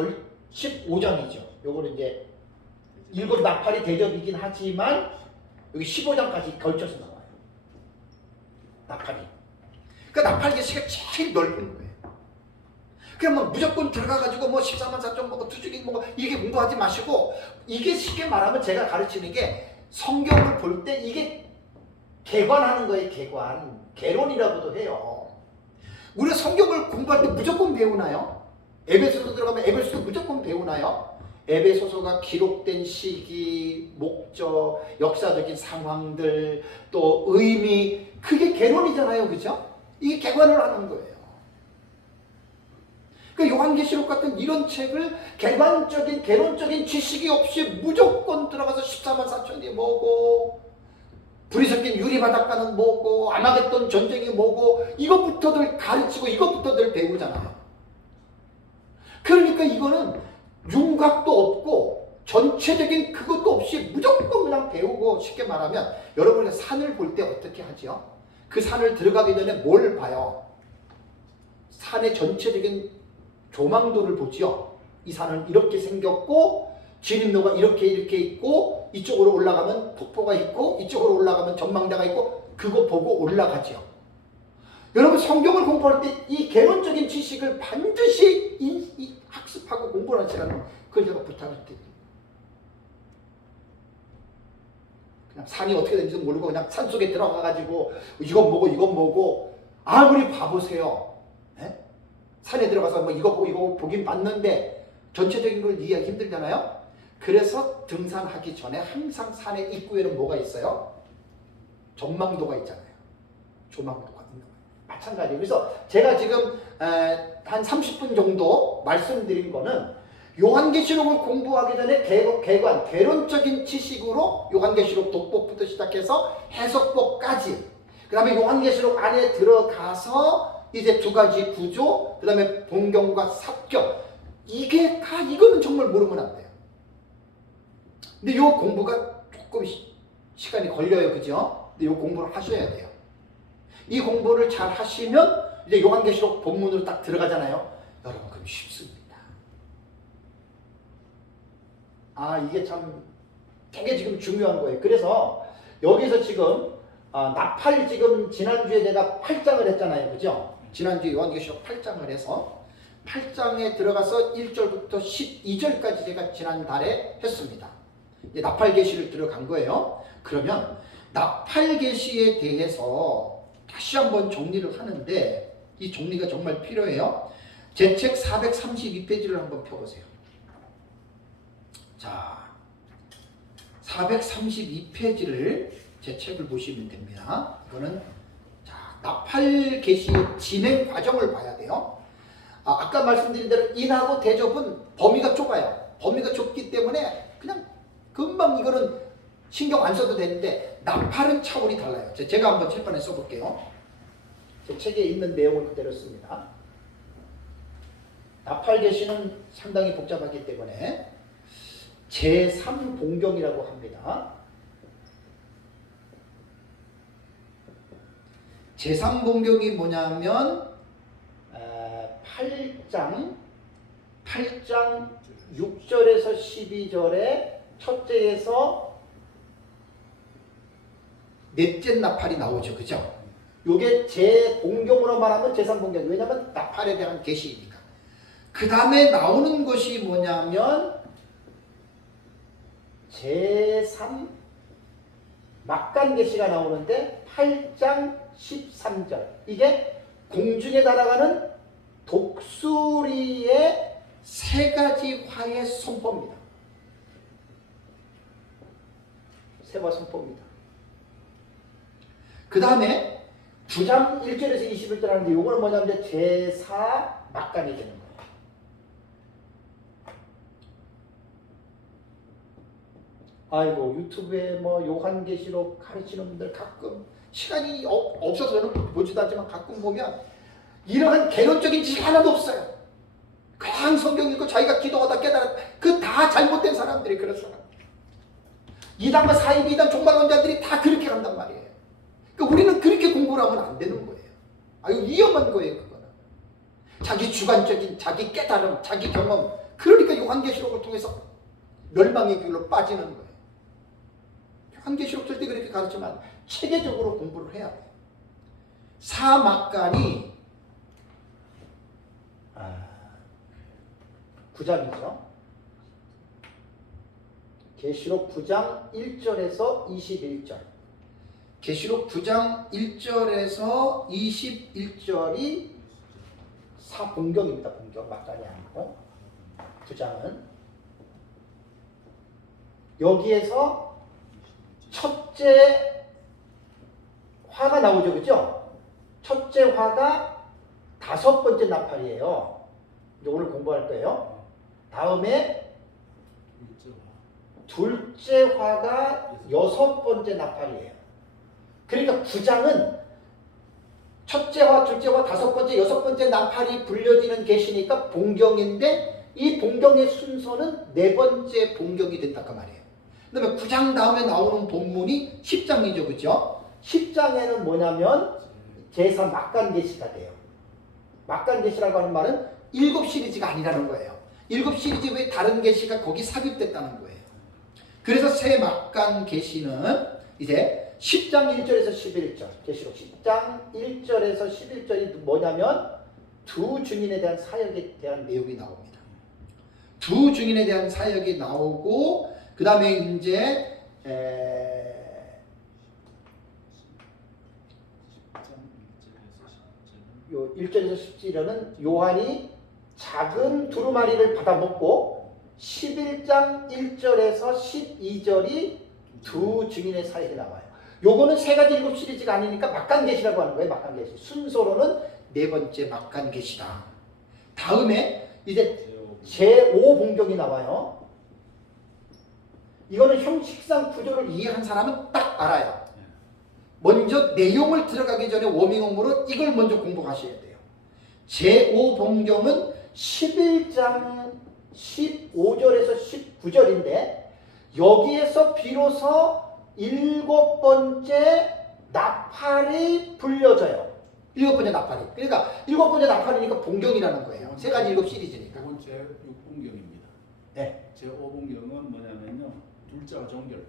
15장이죠. 요거는 이제 일곱 나팔이 대접이긴 하지만 여기 15장까지 걸쳐서 나와요. 나팔이. 그러니까 나팔 계시가 제일 넓은 거예요. 그냥 뭐 무조건 들어가가지고 뭐 14만 4천 뭐 투죽이 뭐 이게 공부하지 마시고 이게 쉽게 말하면 제가 가르치는 게 성경을 볼 때 이게 개관하는 거예요. 개론이라고도 해요. 우리가 성경을 공부할 때 무조건 배우나요? 에베소서 들어가면 에베소서 무조건 배우나요? 에베소서가 기록된 시기, 목적, 역사적인 상황들, 또 의미, 그게 개론이잖아요. 그죠? 이게 개관을 하는 거예요. 그 요한계시록 같은 이런 책을 개관적인 개론적인 지식이 없이 무조건 들어가서 14만 4천이 뭐고 불이 섞인 유리바닷가는 뭐고 아마겟돈 전쟁이 뭐고 이것부터들 가르치고 이것부터들 배우잖아요. 그러니까 이거는 윤곽도 없고 전체적인 그것도 없이 무조건 그냥 배우고 쉽게 말하면 여러분이 산을 볼 때 어떻게 하죠? 그 산을 들어가기 전에 뭘 봐요? 산의 전체적인 조망도를 보지요. 이 산은 이렇게 생겼고 진입로가 이렇게 있고 이쪽으로 올라가면 폭포가 있고 이쪽으로 올라가면 전망대가 있고 그거 보고 올라가죠. 여러분 성경을 공부할 때 이 개론적인 지식을 반드시 학습하고 공부를 하시라는 그걸 제가 부탁을 드립니다. 그냥 산이 어떻게 되는지도 모르고 그냥 산속에 들어가가지고 이건 뭐고 아무리 봐보세요. 네? 산에 들어가서 뭐 이거 보고 보긴 봤는데 전체적인 걸 이해하기 힘들잖아요. 그래서 등산하기 전에 항상 산의 입구에는 뭐가 있어요? 전망도가 있잖아요. 조망도가 있는 거예요. 마찬가지예요. 그래서 제가 지금 한 30분 정도 말씀드린 거는 요한계시록을 공부하기 전에 개론적인 지식으로 요한계시록 독법부터 시작해서 해석법까지 그 다음에 요한계시록 안에 들어가서 이제 두 가지 구조, 그 다음에 본경과 삽경 이거는 정말 모르면 안 돼요. 근데 이 공부가 조금 시간이 걸려요. 그죠? 근데 이 공부를 하셔야 돼요. 이 공부를 잘 하시면 이제 요한계시록 본문으로 딱 들어가잖아요. 여러분 그럼 쉽습니다. 이게 참 되게 지금 중요한 거예요. 그래서 여기서 지금 나팔 지금 지난주에 내가 8장을 했잖아요. 그죠? 지난주에 요한계시록 8장을 해서 8장에 들어가서 1절부터 12절까지 제가 지난달에 했습니다. 이제 나팔 계시를 들어간 거예요. 그러면 나팔 계시에 대해서 다시 한번 정리를 하는데 이 정리가 정말 필요해요. 제 책 432페이지를 한번 펴보세요. 자, 432페이지를 제 책을 보시면 됩니다. 이거는 나팔 계시의 진행 과정을 봐야 돼요. 아까 말씀드린 대로 인하고 대접은 범위가 좁아요. 범위가 좁기 때문에 그냥 금방 이거는 신경 안 써도 되는데 나팔은 차원이 달라요. 제가 한번 칠판에 써볼게요. 제 책에 있는 내용을 그대로 씁니다. 나팔 계시는 상당히 복잡하기 때문에 제3봉경이라고 합니다. 제3봉경이 뭐냐면 8장 6절에서 12절에 첫째에서 넷째 나팔이 나오죠. 그죠? 요게 제 봉경으로 말하면 제3봉경. 왜냐하면 나팔에 대한 계시이니까. 그 다음에 나오는 것이 뭐냐면 제3 막간 계시가 나오는데 8장 13절. 이게 공중에 날아가는 독수리의 세 가지 화의 선포입니다. 세화 선포입니다. 그 다음에 9장 1절에서 21절 하는데 요거는 뭐냐면 제4 막간이 되는 거예요. 아이고 유튜브에 뭐 요한계시록 가르치는 분들 가끔 시간이 없어서 저는 보지도 않지만 가끔 보면 이러한 개론적인 지식 하나도 없어요. 그냥 성경 읽고 자기가 기도하다 깨달았다. 그 다 잘못된 사람들이 그런 사람. 이단과 사이비 이단 종말론자들이 다 그렇게 간단 말이에요. 그러니까 우리는 그렇게 공부를 하면 안 되는 거예요. 이거 위험한 거예요. 그거는 자기 주관적인 자기 깨달음 자기 경험 그러니까 요한계시록을 통해서 멸망의 길로 빠지는 거예요. 요한계시록 절대 그렇게 가르치면 체계적으로 공부를 해야 돼요. 사막간이 9장이죠. 계시록 9장 1절에서 21절. 계시록 9장 1절에서 21절이 사봉경입니다. 봉경 막간이 아니고 9장은 여기에서 첫째 화가 나오죠. 그죠? 첫째 화가 5번째 나팔이에요. 이제 오늘 공부할 거예요. 다음에 둘째화가 6번째 나팔이에요. 그러니까 9장은 첫째화, 둘째화, 5번째, 6번째 나팔이 불려지는 계시니까 봉경인데 이 봉경의 순서는 4번째 봉경이 됐다 그 말이에요. 그 다음에 9장 다음에 나오는 본문이 10장이죠. 그죠? 10장에는 뭐냐면 제사 막간계시가 돼요. 막간계시라고 하는 말은 7 시리즈가 아니라는 거예요. 7 시리즈 외에 다른 계시가 거기 삽입됐다는 거예요. 그래서 새 막간계시는 이제 10장 1절에서 11절, 계시록 10장 1절에서 11절이 뭐냐면 두 증인에 대한 사역에 대한 내용이 나옵니다. 두 증인에 대한 사역이 나오고 그 다음에 이제 1절에서 10절은 요한이 작은 두루마리를 받아먹고 11장 1절에서 12절이 두 증인의 사역이 나와요. 요거는 세 가지 7 시리즈가 아니니까 막간계시라고 하는 거예요. 막간계시. 순서로는 4번째 막간계시다. 다음에 이제 제5봉경이 나와요. 이거는 형식상 구조를 이해한 사람은 딱 알아요. 먼저 내용을 들어가기 전에 워밍업으로 이걸 먼저 공부하셔야 돼요. 제5봉경은 11장 15절에서 19절인데 여기에서 비로소 7번째 나팔이 불려져요. 7번째 나팔이. 그러니까 7번째 나팔이니까 봉경이라는 거예요. 세 가지 7 시리즈니까. 이건 제6봉경입니다. 네. 제5봉경은 뭐냐면요. 둘째와 종결.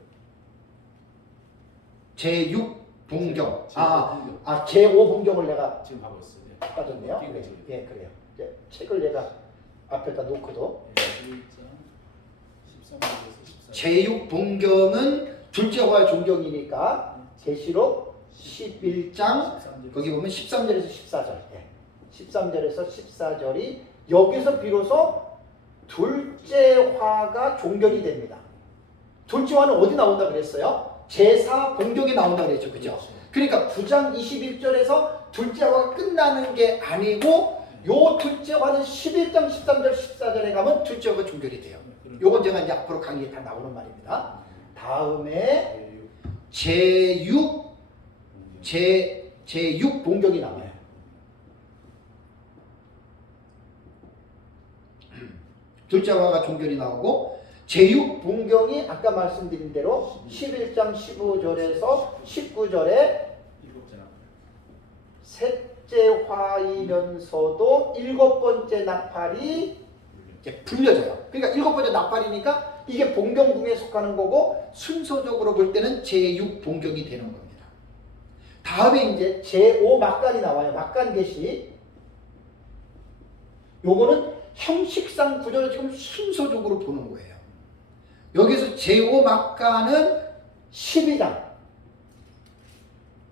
제6봉경. 제5봉경. 제5봉경을 내가 지금 하고 있어요. 빠졌네요. 예, 그래요. 책을 내가 앞에다 놓고도. 11장 13절에서 14절. 제6봉경은 둘째와 종경이니까 계시록 11장 거기 보면 13절에서 14절. 예. 13절에서 14절이 여기서 비로소 둘째화가 종결이 됩니다. 둘째화는 어디 나온다 그랬어요? 제사 봉경에 나온다 그랬죠. 그죠? 그러니까 9장 21절에서 둘째화가 끝나는 게 아니고 요 둘째화는 11장 13절 14절에 가면 둘째화가 종결이 돼요. 요건 제가 이제 앞으로 강의에 다 나오는 말입니다. 다음에 제6 봉경이 나와요. 둘째화가 종결이 나오고 제6 봉경이 아까 말씀드린 대로 11장 15절에서 19절에 셋째 화이면서도 7번째 나팔이 이제 불려져요. 그러니까 7번째 나팔이니까 이게 봉경궁에 속하는 거고 순서적으로 볼 때는 제6 봉경이 되는 겁니다. 다음에 이제 제5 막간이 나와요. 막간계시. 요거는 형식상 구조를 지금 순서적으로 보는 거예요. 여기서 제5 막간은 12장.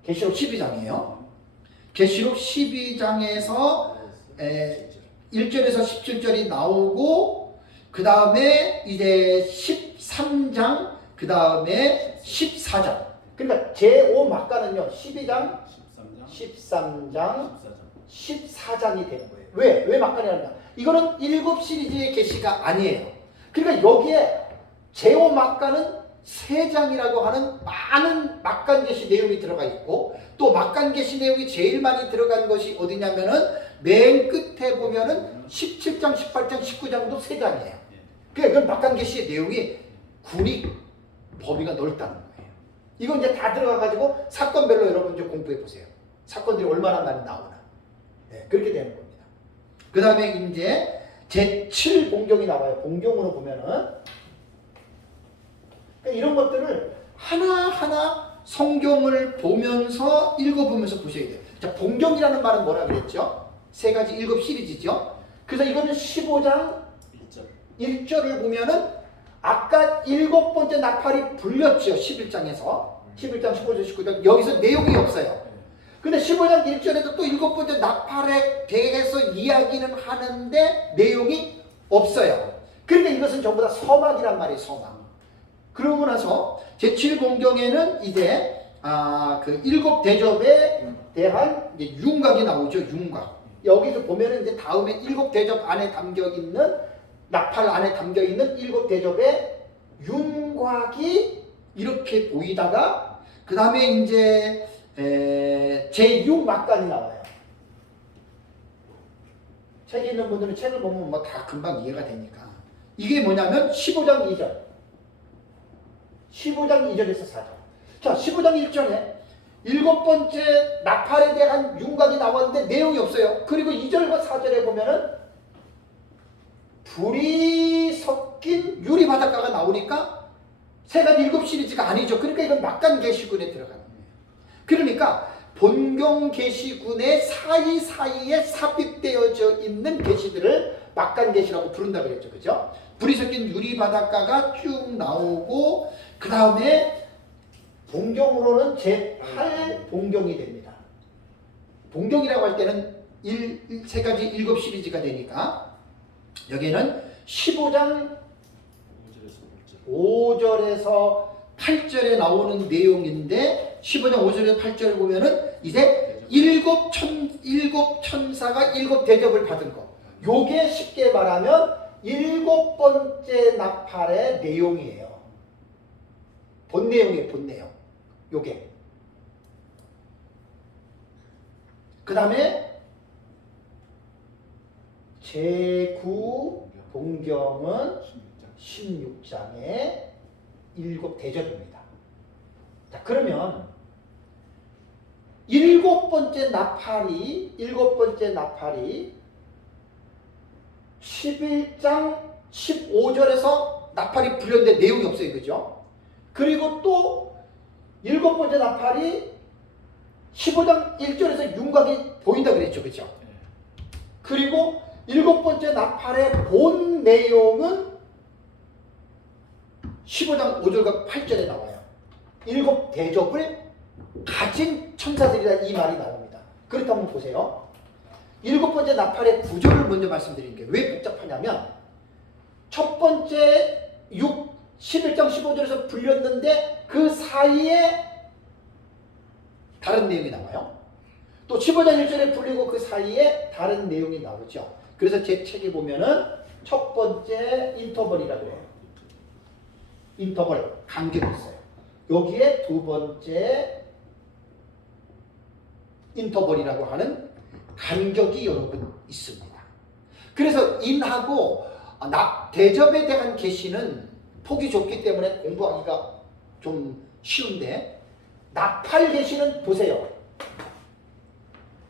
계시록 12장이에요. 계시록 12장에서 1절에서 17절이 나오고 그 다음에 이제 13장 그 다음에 14장. 그러니까 제5 막간은요 12장, 13장, 14장이 되는 거예요. 왜 막간이라는가? 이거는 7 시리즈의 계시가 아니에요. 그러니까 여기에 제5 막간은 3장이라고 하는 많은 막간 계시 내용이 들어가 있고 또 막간 계시 내용이 제일 많이 들어간 것이 어디냐면은 맨 끝에 보면은 17장, 18장, 19장도 3장이에요. 그러니까 그 막간 계시의 내용이 군이 범위가 넓다는 거예요. 이건 이제 다 들어가 가지고 사건별로 여러분 이제 공부해 보세요. 사건들이 얼마나 많이 나오나. 네, 그렇게 되는 겁니다. 그 다음에 이제 제7 봉경이 나와요. 봉경으로 보면은 그러니까 이런 것들을 하나하나 성경을 보면서 읽어보면서 보셔야 돼요. 자, 봉경이라는 말은 뭐라 그랬죠? 3가지 7 시리즈죠. 그래서 이거는 15장 1절을 보면은 아까 7번째 나팔이 불렸죠. 11장에서 11장 15절 19절 여기서 내용이 없어요. 근데 15장 1절에도 또 7번째 나팔에 대해서 이야기는 하는데 내용이 없어요. 그런데 이것은 전부 다 서막이란 말이에요. 서막. 그러고 나서 제7봉경에는 이제 그 7 대접에 대한 이제 윤곽이 나오죠. 윤곽. 여기서 보면은 이제 다음에 일곱 대접 안에 담겨 있는 나팔 안에 담겨 있는 일곱 대접의 윤곽이 이렇게 보이다가 그 다음에 이제 제6막간이 나와요. 책에 있는 분들은 책을 보면 뭐 다 금방 이해가 되니까. 이게 뭐냐면 15장 2절. 15장 2절에서 4절. 자, 15장 1절에 일곱 번째 나팔에 대한 윤곽이 나왔는데 내용이 없어요. 그리고 2절과 4절에 보면은 불이 섞인 유리 바닷가가 나오니까 세 가지 일곱 시리즈가 아니죠. 그러니까 이건 막간 계시군에 들어가는 거예요. 그러니까 본경 계시군의 사이사이에 삽입되어져 있는 계시들을 막간 계시라고 부른다고 그랬죠. 그죠? 불이 섞인 유리 바닷가가 쭉 나오고 그 다음에 본경으로는 제8 본경이 됩니다. 본경이라고 할 때는 세 가지 일곱 시리즈가 되니까 여기는 15장 5절에서 8절에 나오는 내용인데 15장 5절에서 8절을 보면은 이제 일곱 천사가 일곱 대접을 받은 거. 요게 쉽게 말하면 일곱 번째 나팔의 내용이에요. 본 내용이에요, 본 내용. 요게. 그 다음에 제9 본경은 16장의 일곱 대접입니다. 자, 그러면 일곱 번째 나팔이 11장 15절에서 나팔이 불렸는데 내용이 없어요. 그죠? 그리고 또 일곱 번째 나팔이 15장 1절에서 윤곽이 보인다 그랬죠. 그죠? 그리고 일곱 번째 나팔의 본 내용은 15장 5절과 8절에 나와요. 일곱 대접을 가진 천사들이다 이 말이 나옵니다. 그렇다면 보세요. 일곱 번째 나팔의 구조를 먼저 말씀드리는 게 왜 복잡하냐면 첫 번째 11장 15절에서 불렸는데 그 사이에 다른 내용이 나와요. 또 15장 1절에 불리고 그 사이에 다른 내용이 나오죠. 그래서 제 책에 보면은 첫 번째 인터벌이라고 해요. 인터벌 간격이 있어요. 여기에 두 번째 인터벌이라고 하는 간격이 여러분 있습니다. 그래서 인하고 대접에 대한 계시는 폭이 좁기 때문에 공부하기가 좀 쉬운데 나팔 계시는 보세요.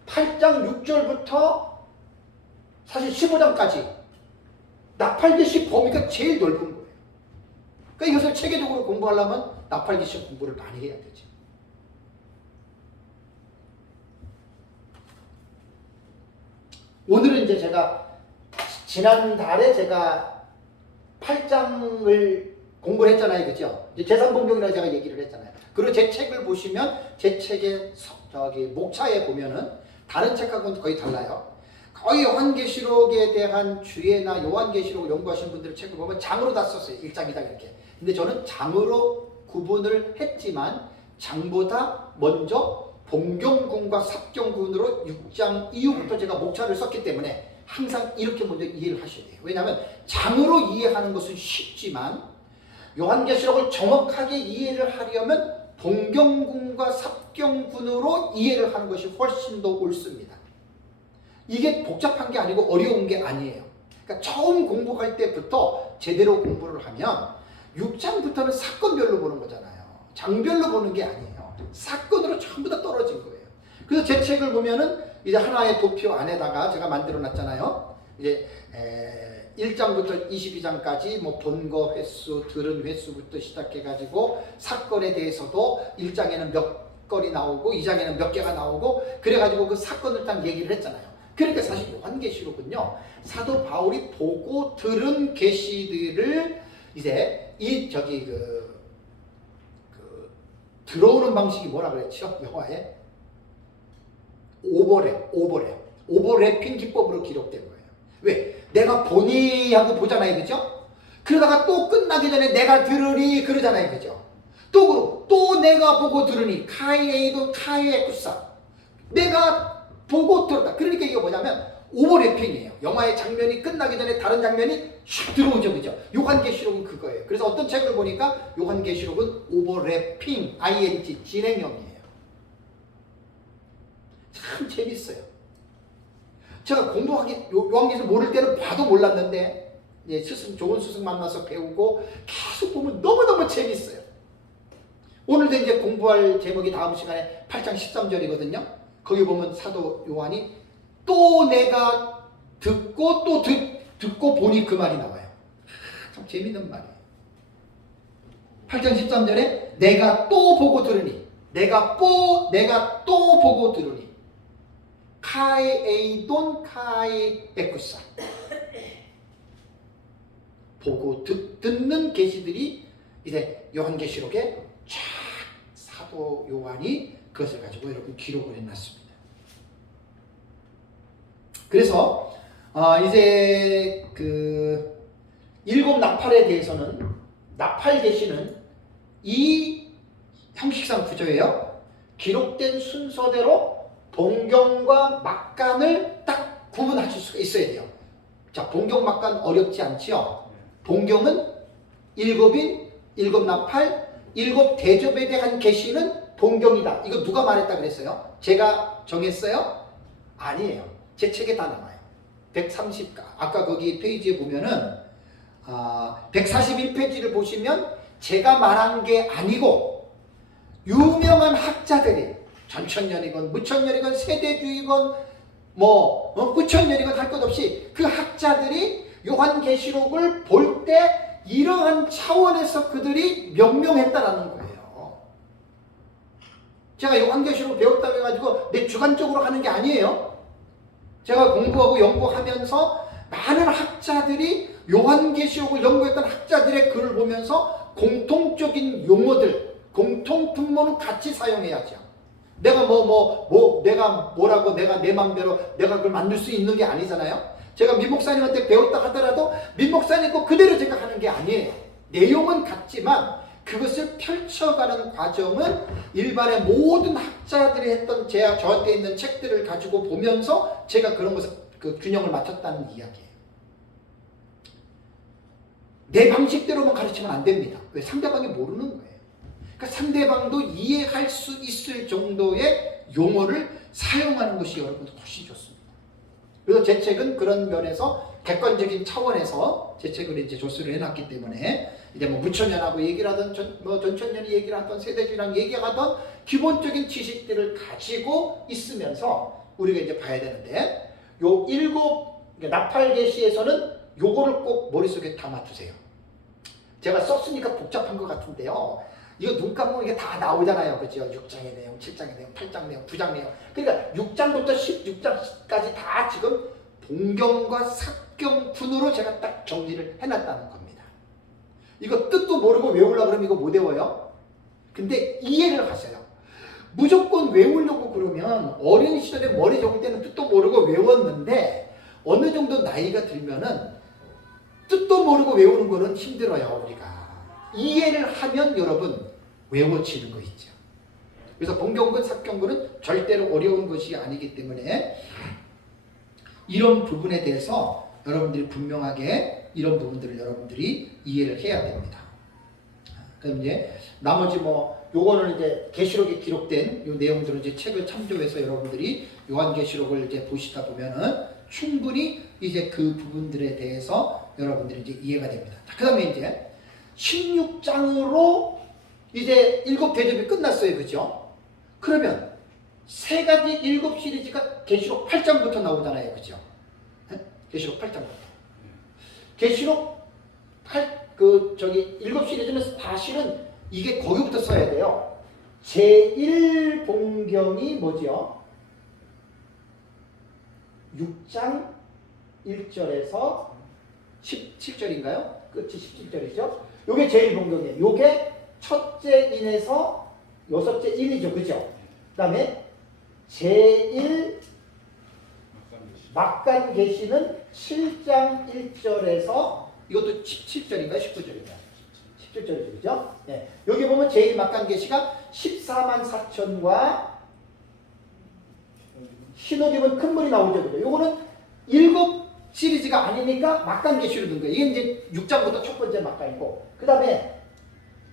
8장 6절부터 사실 15장까지 나팔 계시 범위가 제일 넓은 거예요. 그러니까 이것을 체계적으로 공부하려면 나팔 계시 공부를 많이 해야 되죠. 오늘은 이제 제가 지난달에 제가 8장을 공부를 했잖아요. 그죠? 이제 제3본경이라고 제가 얘기를 했잖아요. 그리고 제 책을 보시면 제 책의 목차에 보면은 다른 책하고는 거의 달라요. 거의 요한계시록에 대한 주예나 요한계시록 연구하시는 분들의 책을 보면 장으로 다 썼어요. 1장, 2장 이렇게. 근데 저는 장으로 구분을 했지만 장보다 먼저 본경군과 삽경군으로 6장 이후부터 제가 목차를 썼기 때문에 항상 이렇게 먼저 이해를 하셔야 돼요. 왜냐하면 장으로 이해하는 것은 쉽지만 요한계시록을 정확하게 이해를 하려면 본경군과 삽경군으로 이해를 하는 것이 훨씬 더 옳습니다. 이게 복잡한 게 아니고 어려운 게 아니에요. 그러니까 처음 공부할 때부터 제대로 공부를 하면 6장부터는 사건별로 보는 거잖아요. 장별로 보는 게 아니에요. 사건으로 전부 다 떨어진 거예요. 그래서 제 책을 보면은 이제 하나의 도표 안에다가 제가 만들어 놨잖아요. 이제 1장부터 22장까지 뭐 본거 횟수, 들은 횟수부터 시작해가지고 사건에 대해서도 1장에는 몇 건이 나오고 2장에는 몇 개가 나오고 그래가지고 그 사건을 딱 얘기를 했잖아요. 그러니까 사실 요한계시록은요 사도 바울이 보고 들은 계시들을 이제 들어오는 방식이 뭐라 그랬죠? 영화에 오버랩핑 기법으로 기록된 거예요. 왜? 내가 보니 하고 보잖아요. 그죠? 그러다가 또 끝나기 전에 내가 들으니 그러잖아요. 그죠? 또 내가 보고 들으니 카이에이도 카이에쿠사 내가 보고 들었다. 그러니까 이게 뭐냐면 오버래핑이에요. 영화의 장면이 끝나기 전에 다른 장면이 슉 들어오죠, 그죠? 요한계시록은 그거예요. 그래서 어떤 책을 보니까 요한계시록은 오버래핑, ing, 진행형이에요. 참 재밌어요. 제가 공부하기, 요한계시록 모를 때는 봐도 몰랐는데, 예, 좋은 스승 만나서 배우고 계속 보면 너무너무 재밌어요. 오늘도 이제 공부할 제목이 다음 시간에 8장 13절이거든요. 거기 보면 사도 요한이 또 내가 듣고 또 듣고 보니 그 말이 나와요. 참 재밌는 말이에요. 8장 13절에 내가 또 보고 들으니 내가 또 보고 들으니 카에 에이돈 카에 에쿠사 보고 듣는 계시들이 이제 요한계시록에 쫙 사도 요한이 그것을 가지고 여러분 기록을 해놨습니다. 그래서 이제 그 일곱 나팔에 대해서는 나팔 계시는 이 형식상 구조예요. 기록된 순서대로 본경과 막간을 딱 구분하실 수가 있어야 돼요. 자, 본경 막간 어렵지 않지요? 본경은 일곱인, 일곱 나팔, 일곱 대접에 대한 계시는 본경이다. 이거 누가 말했다 그랬어요? 제가 정했어요? 아니에요. 제 책에 다 나와요. 130가 아까 거기 페이지에 보면은 141페이지를 보시면 제가 말한 게 아니고 유명한 학자들이 전천년이건 무천년이건 세대주의건 후천년이건 할 것 없이 그 학자들이 요한계시록을 볼 때 이러한 차원에서 그들이 명명했다라는 거예요. 제가 요한계시록을 배웠다고 해가지고 내 주관적으로 하는 게 아니에요. 제가 공부하고 연구하면서 많은 학자들이 요한계시록을 연구했던 학자들의 글을 보면서 공통적인 용어들, 공통 분모는 같이 사용해야죠. 내가 내가 뭐라고 내가 내 맘대로 내가 그걸 만들 수 있는 게 아니잖아요. 제가 민 목사님한테 배웠다 하더라도 민 목사님 거 그대로 제가 하는 게 아니에요. 내용은 같지만 그것을 펼쳐가는 과정은 일반의 모든 학자들이 했던 저한테 있는 책들을 가지고 보면서 제가 그런 것을 그 균형을 맞췄다는 이야기예요. 내 방식대로만 가르치면 안 됩니다. 왜? 상대방이 모르는 거예요. 그러니까 상대방도 이해할 수 있을 정도의 용어를 사용하는 것이 여러분 훨씬 좋습니다. 그래서 제 책은 그런 면에서 객관적인 차원에서 제 책을 이제 조수를 해놨기 때문에 이제 무천년하고 얘기를 하던 전천년이 얘기를 하던 세대주의랑 얘기하던 기본적인 지식들을 가지고 있으면서 우리가 이제 봐야 되는데 요 일곱 나팔 계시에서는 요거를 꼭 머릿속에 담아두세요. 제가 썼으니까 복잡한 것 같은데요. 이거 눈 감으면 이게 다 나오잖아요. 그죠? 6장의 내용, 7장의 내용, 8장 내용, 9장 내용. 그러니까 6장부터 16장까지 다 지금 본경과 삭경fun으로 제가 딱 정리를 해놨다는 겁니다. 이거 뜻도 모르고 외우려고 그러면 이거 못 외워요. 근데 이해를 하세요. 무조건 외우려고 그러면 어린 시절에 머리 적을 때는 뜻도 모르고 외웠는데 어느 정도 나이가 들면은 뜻도 모르고 외우는 거는 힘들어요. 우리가. 이해를 하면 여러분 외워지는 거 있죠. 그래서 본경군, 삭경군은 절대로 어려운 것이 아니기 때문에 이런 부분에 대해서 여러분들이 분명하게 이런 부분들을 여러분들이 이해를 해야 됩니다. 그럼 이제 나머지 요거는 이제 계시록에 기록된 요 내용들을 이제 책을 참조해서 여러분들이 요한계시록을 이제 보시다 보면은 충분히 이제 그 부분들에 대해서 여러분들이 이제 이해가 됩니다. 그 다음에 이제 16장으로 이제 7대접이 끝났어요. 그죠? 그러면 세 가지 7 시리즈가 계시록 8장부터 나오잖아요. 그죠? 네? 계시록 8장부터. 계시록 7 시리즈는 사실은 이게 거기부터 써야 돼요. 제1본경이 뭐죠? 6장 1절에서 17절인가요? 끝이 17절이죠? 요게 제1본경이에요. 요게 첫째 인에서 여섯째 인이죠. 그죠? 그 다음에 제1 막간 계시는 7장 1절에서 이것도 17절인가요? 19절인가요? 17절이죠. 그죠? 네. 여기 보면 제1 막간 계시가 14만 4천과 신호기면 큰 물이 나오죠. 그죠? 요거는 7 시리즈가 아니니까 막간 계시로 든 거예요. 이게 이제 6장부터 첫 번째 막간이고, 그 다음에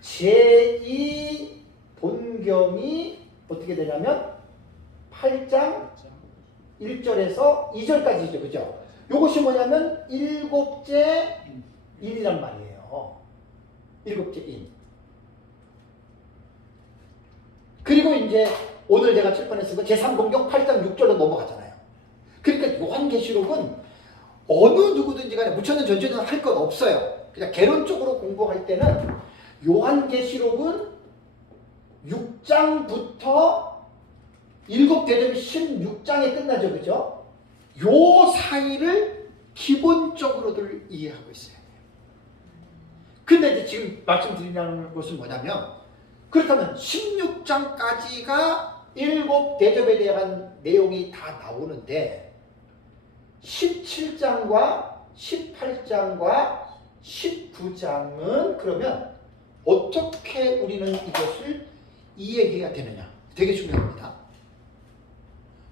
제2 본경이 어떻게 되냐면 8장 1절에서 2절까지죠. 그죠? 요것이 뭐냐면 7째 인이란 말이에요. 7째 인. 그리고 이제 오늘 제가 칠판에 쓴 거 제3공경 8장 6절로 넘어가잖아요. 그러니까 요한계시록은 어느 누구든지 간에 묻혀는 전제는 할 것 없어요. 그냥 개론적으로 공부할 때는 요한계시록은 6장부터 7대접이 16장에 끝나죠. 그죠? 요 사이를 기본적으로들 이해하고 있어요. 근데 이제 지금 말씀드리려는 것은 뭐냐면, 그렇다면 16장까지가 7대접에 대한 내용이 다 나오는데 17장과 18장과 19장은 그러면 어떻게 우리는 이것을 이해해야 되느냐? 되게 중요합니다.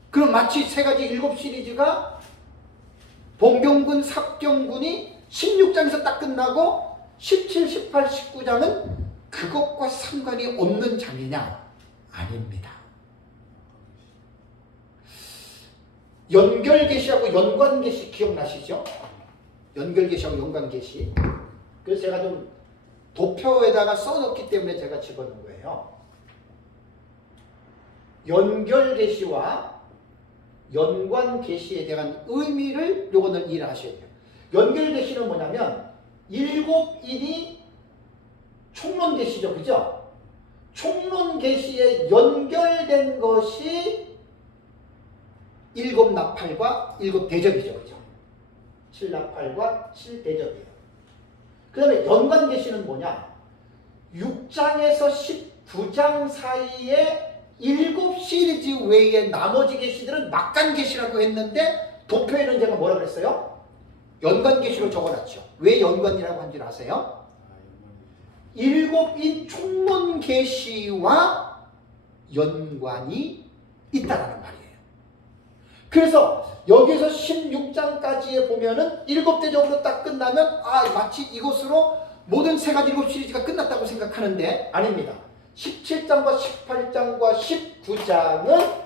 그럼 마치 세 가지 7 시리즈가 봉경군, 삽경군이 16장에서 딱 끝나고 17, 18, 19장은 그것과 상관이 없는 장이냐? 아닙니다. 연결계시하고 연관계시 기억나시죠? 연결계시하고 연관계시. 그래서 제가 좀 도표에다가 써놓기 때문에 제가 집어넣은 거예요. 연결계시와 연관계시에 대한 의미를 요거는 이해하셔야 돼요. 연결계시는 뭐냐면 7인이 총론계시죠. 그죠? 총론계시에 연결된 것이 7 나팔과 7 대접이죠. 그죠? 7 나팔과 7 대접이에요. 그 다음에 연관계시는 뭐냐? 6장에서 19장 사이에 7 시리즈 외에 나머지 계시들은 막간 계시라고 했는데 도표에는 제가 뭐라 그랬어요? 연관 계시로 적어놨죠. 왜 연관이라고 한 줄 아세요? 7인 총론 계시와 연관이 있다라는 말이에요. 그래서 여기서 16장까지에 보면은 7대접으로 딱 끝나면 마치 이것으로 모든 세 가지 7 시리즈가 끝났다고 생각하는데 아닙니다. 17장과 18장과 19장은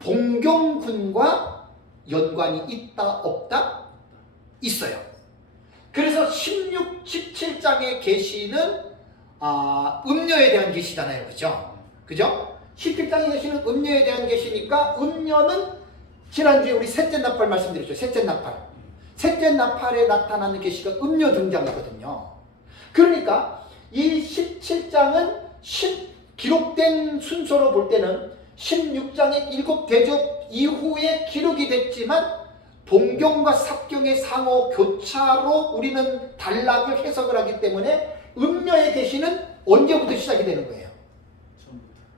봉경군과 연관이 있다 없다? 있어요. 그래서 16, 17장의 계시는 음녀에 대한 계시잖아요. 그죠? 그죠? 17장의 계시는 음녀에 대한 계시니까 음녀는 지난주에 우리 셋째 나팔 말씀드렸죠. 셋째 나팔. 셋째 나팔에 나타나는 계시가 음녀 등장이거든요. 그러니까 이 17장은 기록된 순서로 볼 때는 16장의 7 대접 이후에 기록이 됐지만 봉경과 삽경의 상호 교차로 우리는 단락을 해석을 하기 때문에 음녀의 계시는 언제부터 시작이 되는 거예요?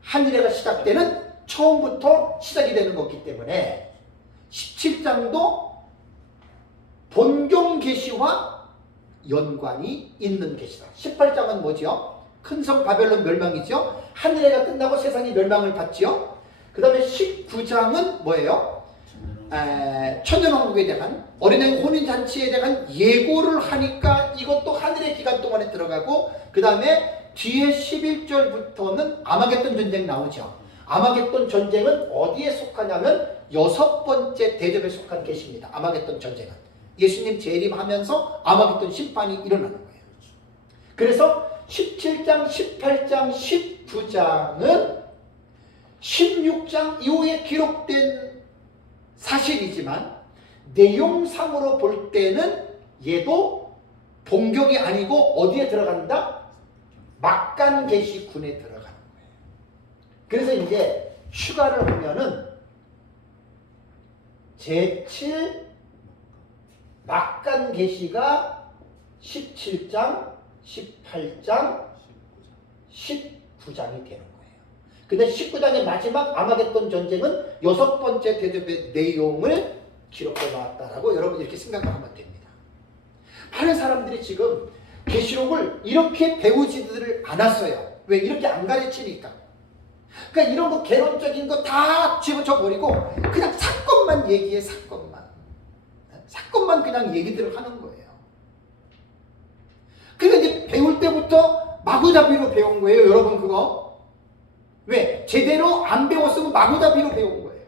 하늘에가 시작되는 처음부터 시작이 되는 거기 때문에 17장도 본경 계시와 연관이 있는 계시다. 18장은 뭐죠? 큰성 바벨론 멸망이죠. 하늘에가 끝나고 세상이 멸망을 받죠. 그 다음에 19장은 뭐예요? 천년왕국에 대한 어린애 혼인잔치에 대한 예고를 하니까 이것도 하늘의 기간 동안에 들어가고, 그 다음에 뒤에 11절부터는 아마겟돈 전쟁 나오죠. 아마겟돈 전쟁은 어디에 속하냐면 6번째 대접에 속한 계시입니다. 아마겟돈 전쟁은 예수님 재림하면서 아마겟돈 심판이 일어나는 거예요. 그래서 17장, 18장, 19장은 16장 이후에 기록된 사실이지만 내용상으로 볼 때는 얘도 봉경이 아니고 어디에 들어간다? 막간 계시군에 들어가는 거예요. 그래서 이제 추가를 하면은 제7 막간 계시가 17장, 18장, 19장이 되는 거예요. 근데 19장의 마지막 아마겟돈 전쟁은 6번째 대접의 내용을 기록해 놨다라고 여러분 이렇게 생각을 하면 됩니다. 많은 사람들이 지금 계시록을 이렇게 배우지들 않았어요. 왜? 이렇게 안 가르치니까. 그러니까 이런 거 개론적인 거 다 집어쳐 버리고 그냥 사건만 얘기해. 사건만 그냥 얘기들을 하는 거예요. 그러니까 이제 배울 때부터 마구잡이로 배운 거예요. 여러분 그거 왜? 제대로 안 배웠으면 마구잡이로 배운 거예요.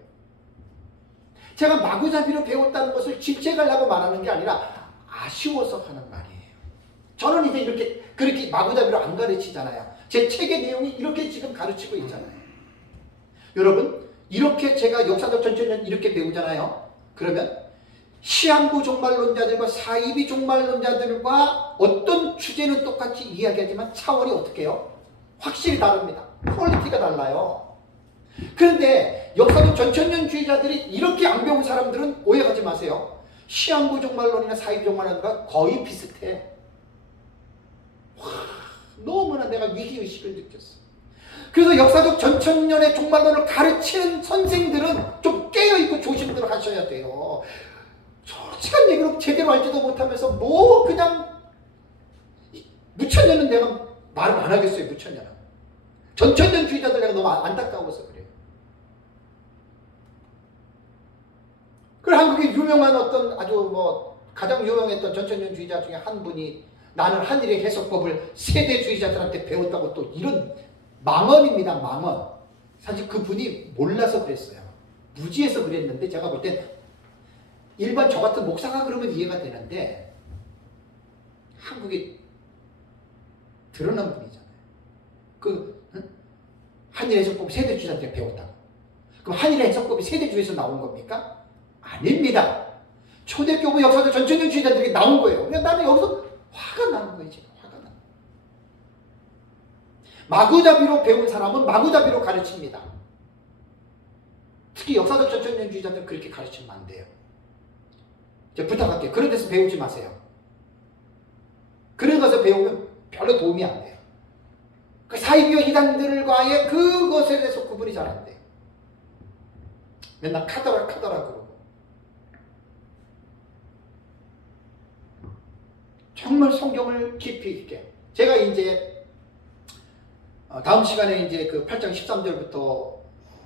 제가 마구잡이로 배웠다는 것을 질책하려고 말하는 게 아니라 아쉬워서 하는 말이에요. 저는 이제 이렇게 그렇게 마구잡이로 안 가르치잖아요. 제 책의 내용이 이렇게 지금 가르치고 있잖아요. 여러분 이렇게 제가 역사적 전체는 이렇게 배우잖아요. 그러면 시한부 종말론자들과 사이비 종말론자들과 어떤 주제는 똑같이 이야기하지만 차원이 어떻게 해요? 확실히 다릅니다. 퀄리티가 달라요. 그런데 역사적 전천년주의자들이 이렇게 안 배운 사람들은 오해하지 마세요. 시한부 종말론이나 사이비 종말론과 거의 비슷해. 와, 너무나 내가 위기의식을 느꼈어. 그래서 역사적 전천년의 종말론을 가르치는 선생들은 좀 깨어있고 조심들 하셔야 돼요. 솔직한 얘기로 제대로 알지도 못하면서 뭐 그냥 무천년은 내가 말을 안 하겠어요. 무천년은 전천년주의자들 내가 너무 안타까워서 그래요. 그 한국의 유명한 어떤 아주 뭐 가장 유명했던 전천년주의자 중에 한 분이 나는 한일의 해석법을 세대주의자들한테 배웠다고 또 이런 망언입니다. 망언. 사실 그분이 몰라서 그랬어요. 무지해서 그랬는데 제가 볼 땐 일반 저 같은 목사가 그러면 이해가 되는데 한국에 드러난 분이잖아요. 한일 해석법이 세대주의자한테 배웠다고. 그럼 한일 해석법이 세대주의에서 나온 겁니까? 아닙니다. 초대교부 역사적 전천년주의자들이 나온 거예요. 그러니까 나는 여기서 화가 나는 거예요. 지금 화가 나. 마구잡이로 배운 사람은 마구잡이로 가르칩니다. 특히 역사적 전천년주의자들 그렇게 가르치면 안 돼요. 제가 부탁할게요. 그런 데서 배우지 마세요. 그런 데서 배우면 별로 도움이 안 돼요. 그 사이비와 이단들과의 그것에 대해서 구분이 잘 안 돼요. 맨날 카더라 그러고. 정말 성경을 깊이 있게. 제가 이제 다음 시간에 이제 그 8장 13절부터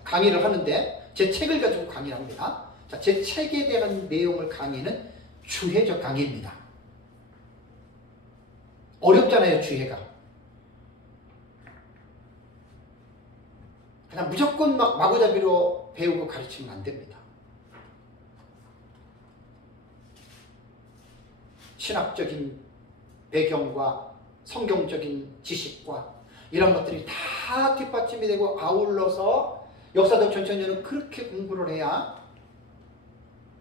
강의를 하는데 제 책을 가지고 강의를 합니다. 자, 제 책에 대한 내용을 강의는 주해적 강의입니다. 어렵잖아요, 주해가. 그냥 무조건 막 마구잡이로 배우고 가르치면 안 됩니다. 신학적인 배경과 성경적인 지식과 이런 것들이 다 뒷받침이 되고 아울러서 역사적 전천년은 그렇게 공부를 해야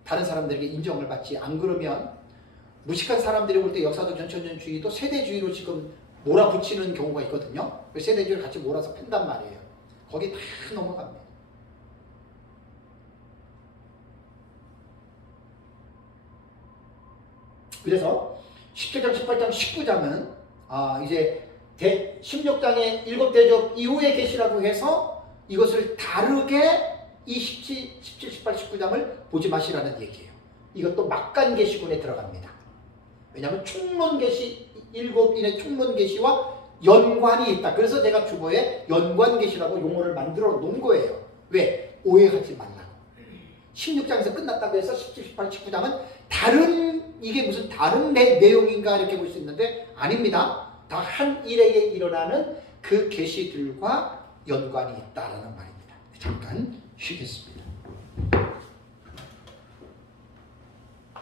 다른 사람들에게 인정을 받지. 안 그러면 무식한 사람들이 볼 때 역사적 전천년주의도 세대주의로 지금 몰아붙이는 경우가 있거든요. 세대주의를 같이 몰아서 팬단 말이에요. 거기 다 넘어갑니다. 그래서 17장, 18장, 19장은 이제 16장의 7대적 이후의 계시라고 해서 이것을 다르게 이 17, 18, 19장을 보지 마시라는 얘기예요. 이것도 막간 계시군에 들어갑니다. 왜냐하면 총론 계시 7인의 총론 계시와 연관이 있다. 그래서 제가 주보에 연관 계시라고 용어를 만들어 놓은 거예요. 왜? 오해하지 말라고. 16장에서 끝났다고 해서 17, 18, 19장은 이게 무슨 다른 내용인가 이렇게 볼 수 있는데 아닙니다. 다 한 일에 일어나는 그 계시들과 연관이 있다라는 말입니다. 잠깐 쉬겠습니다.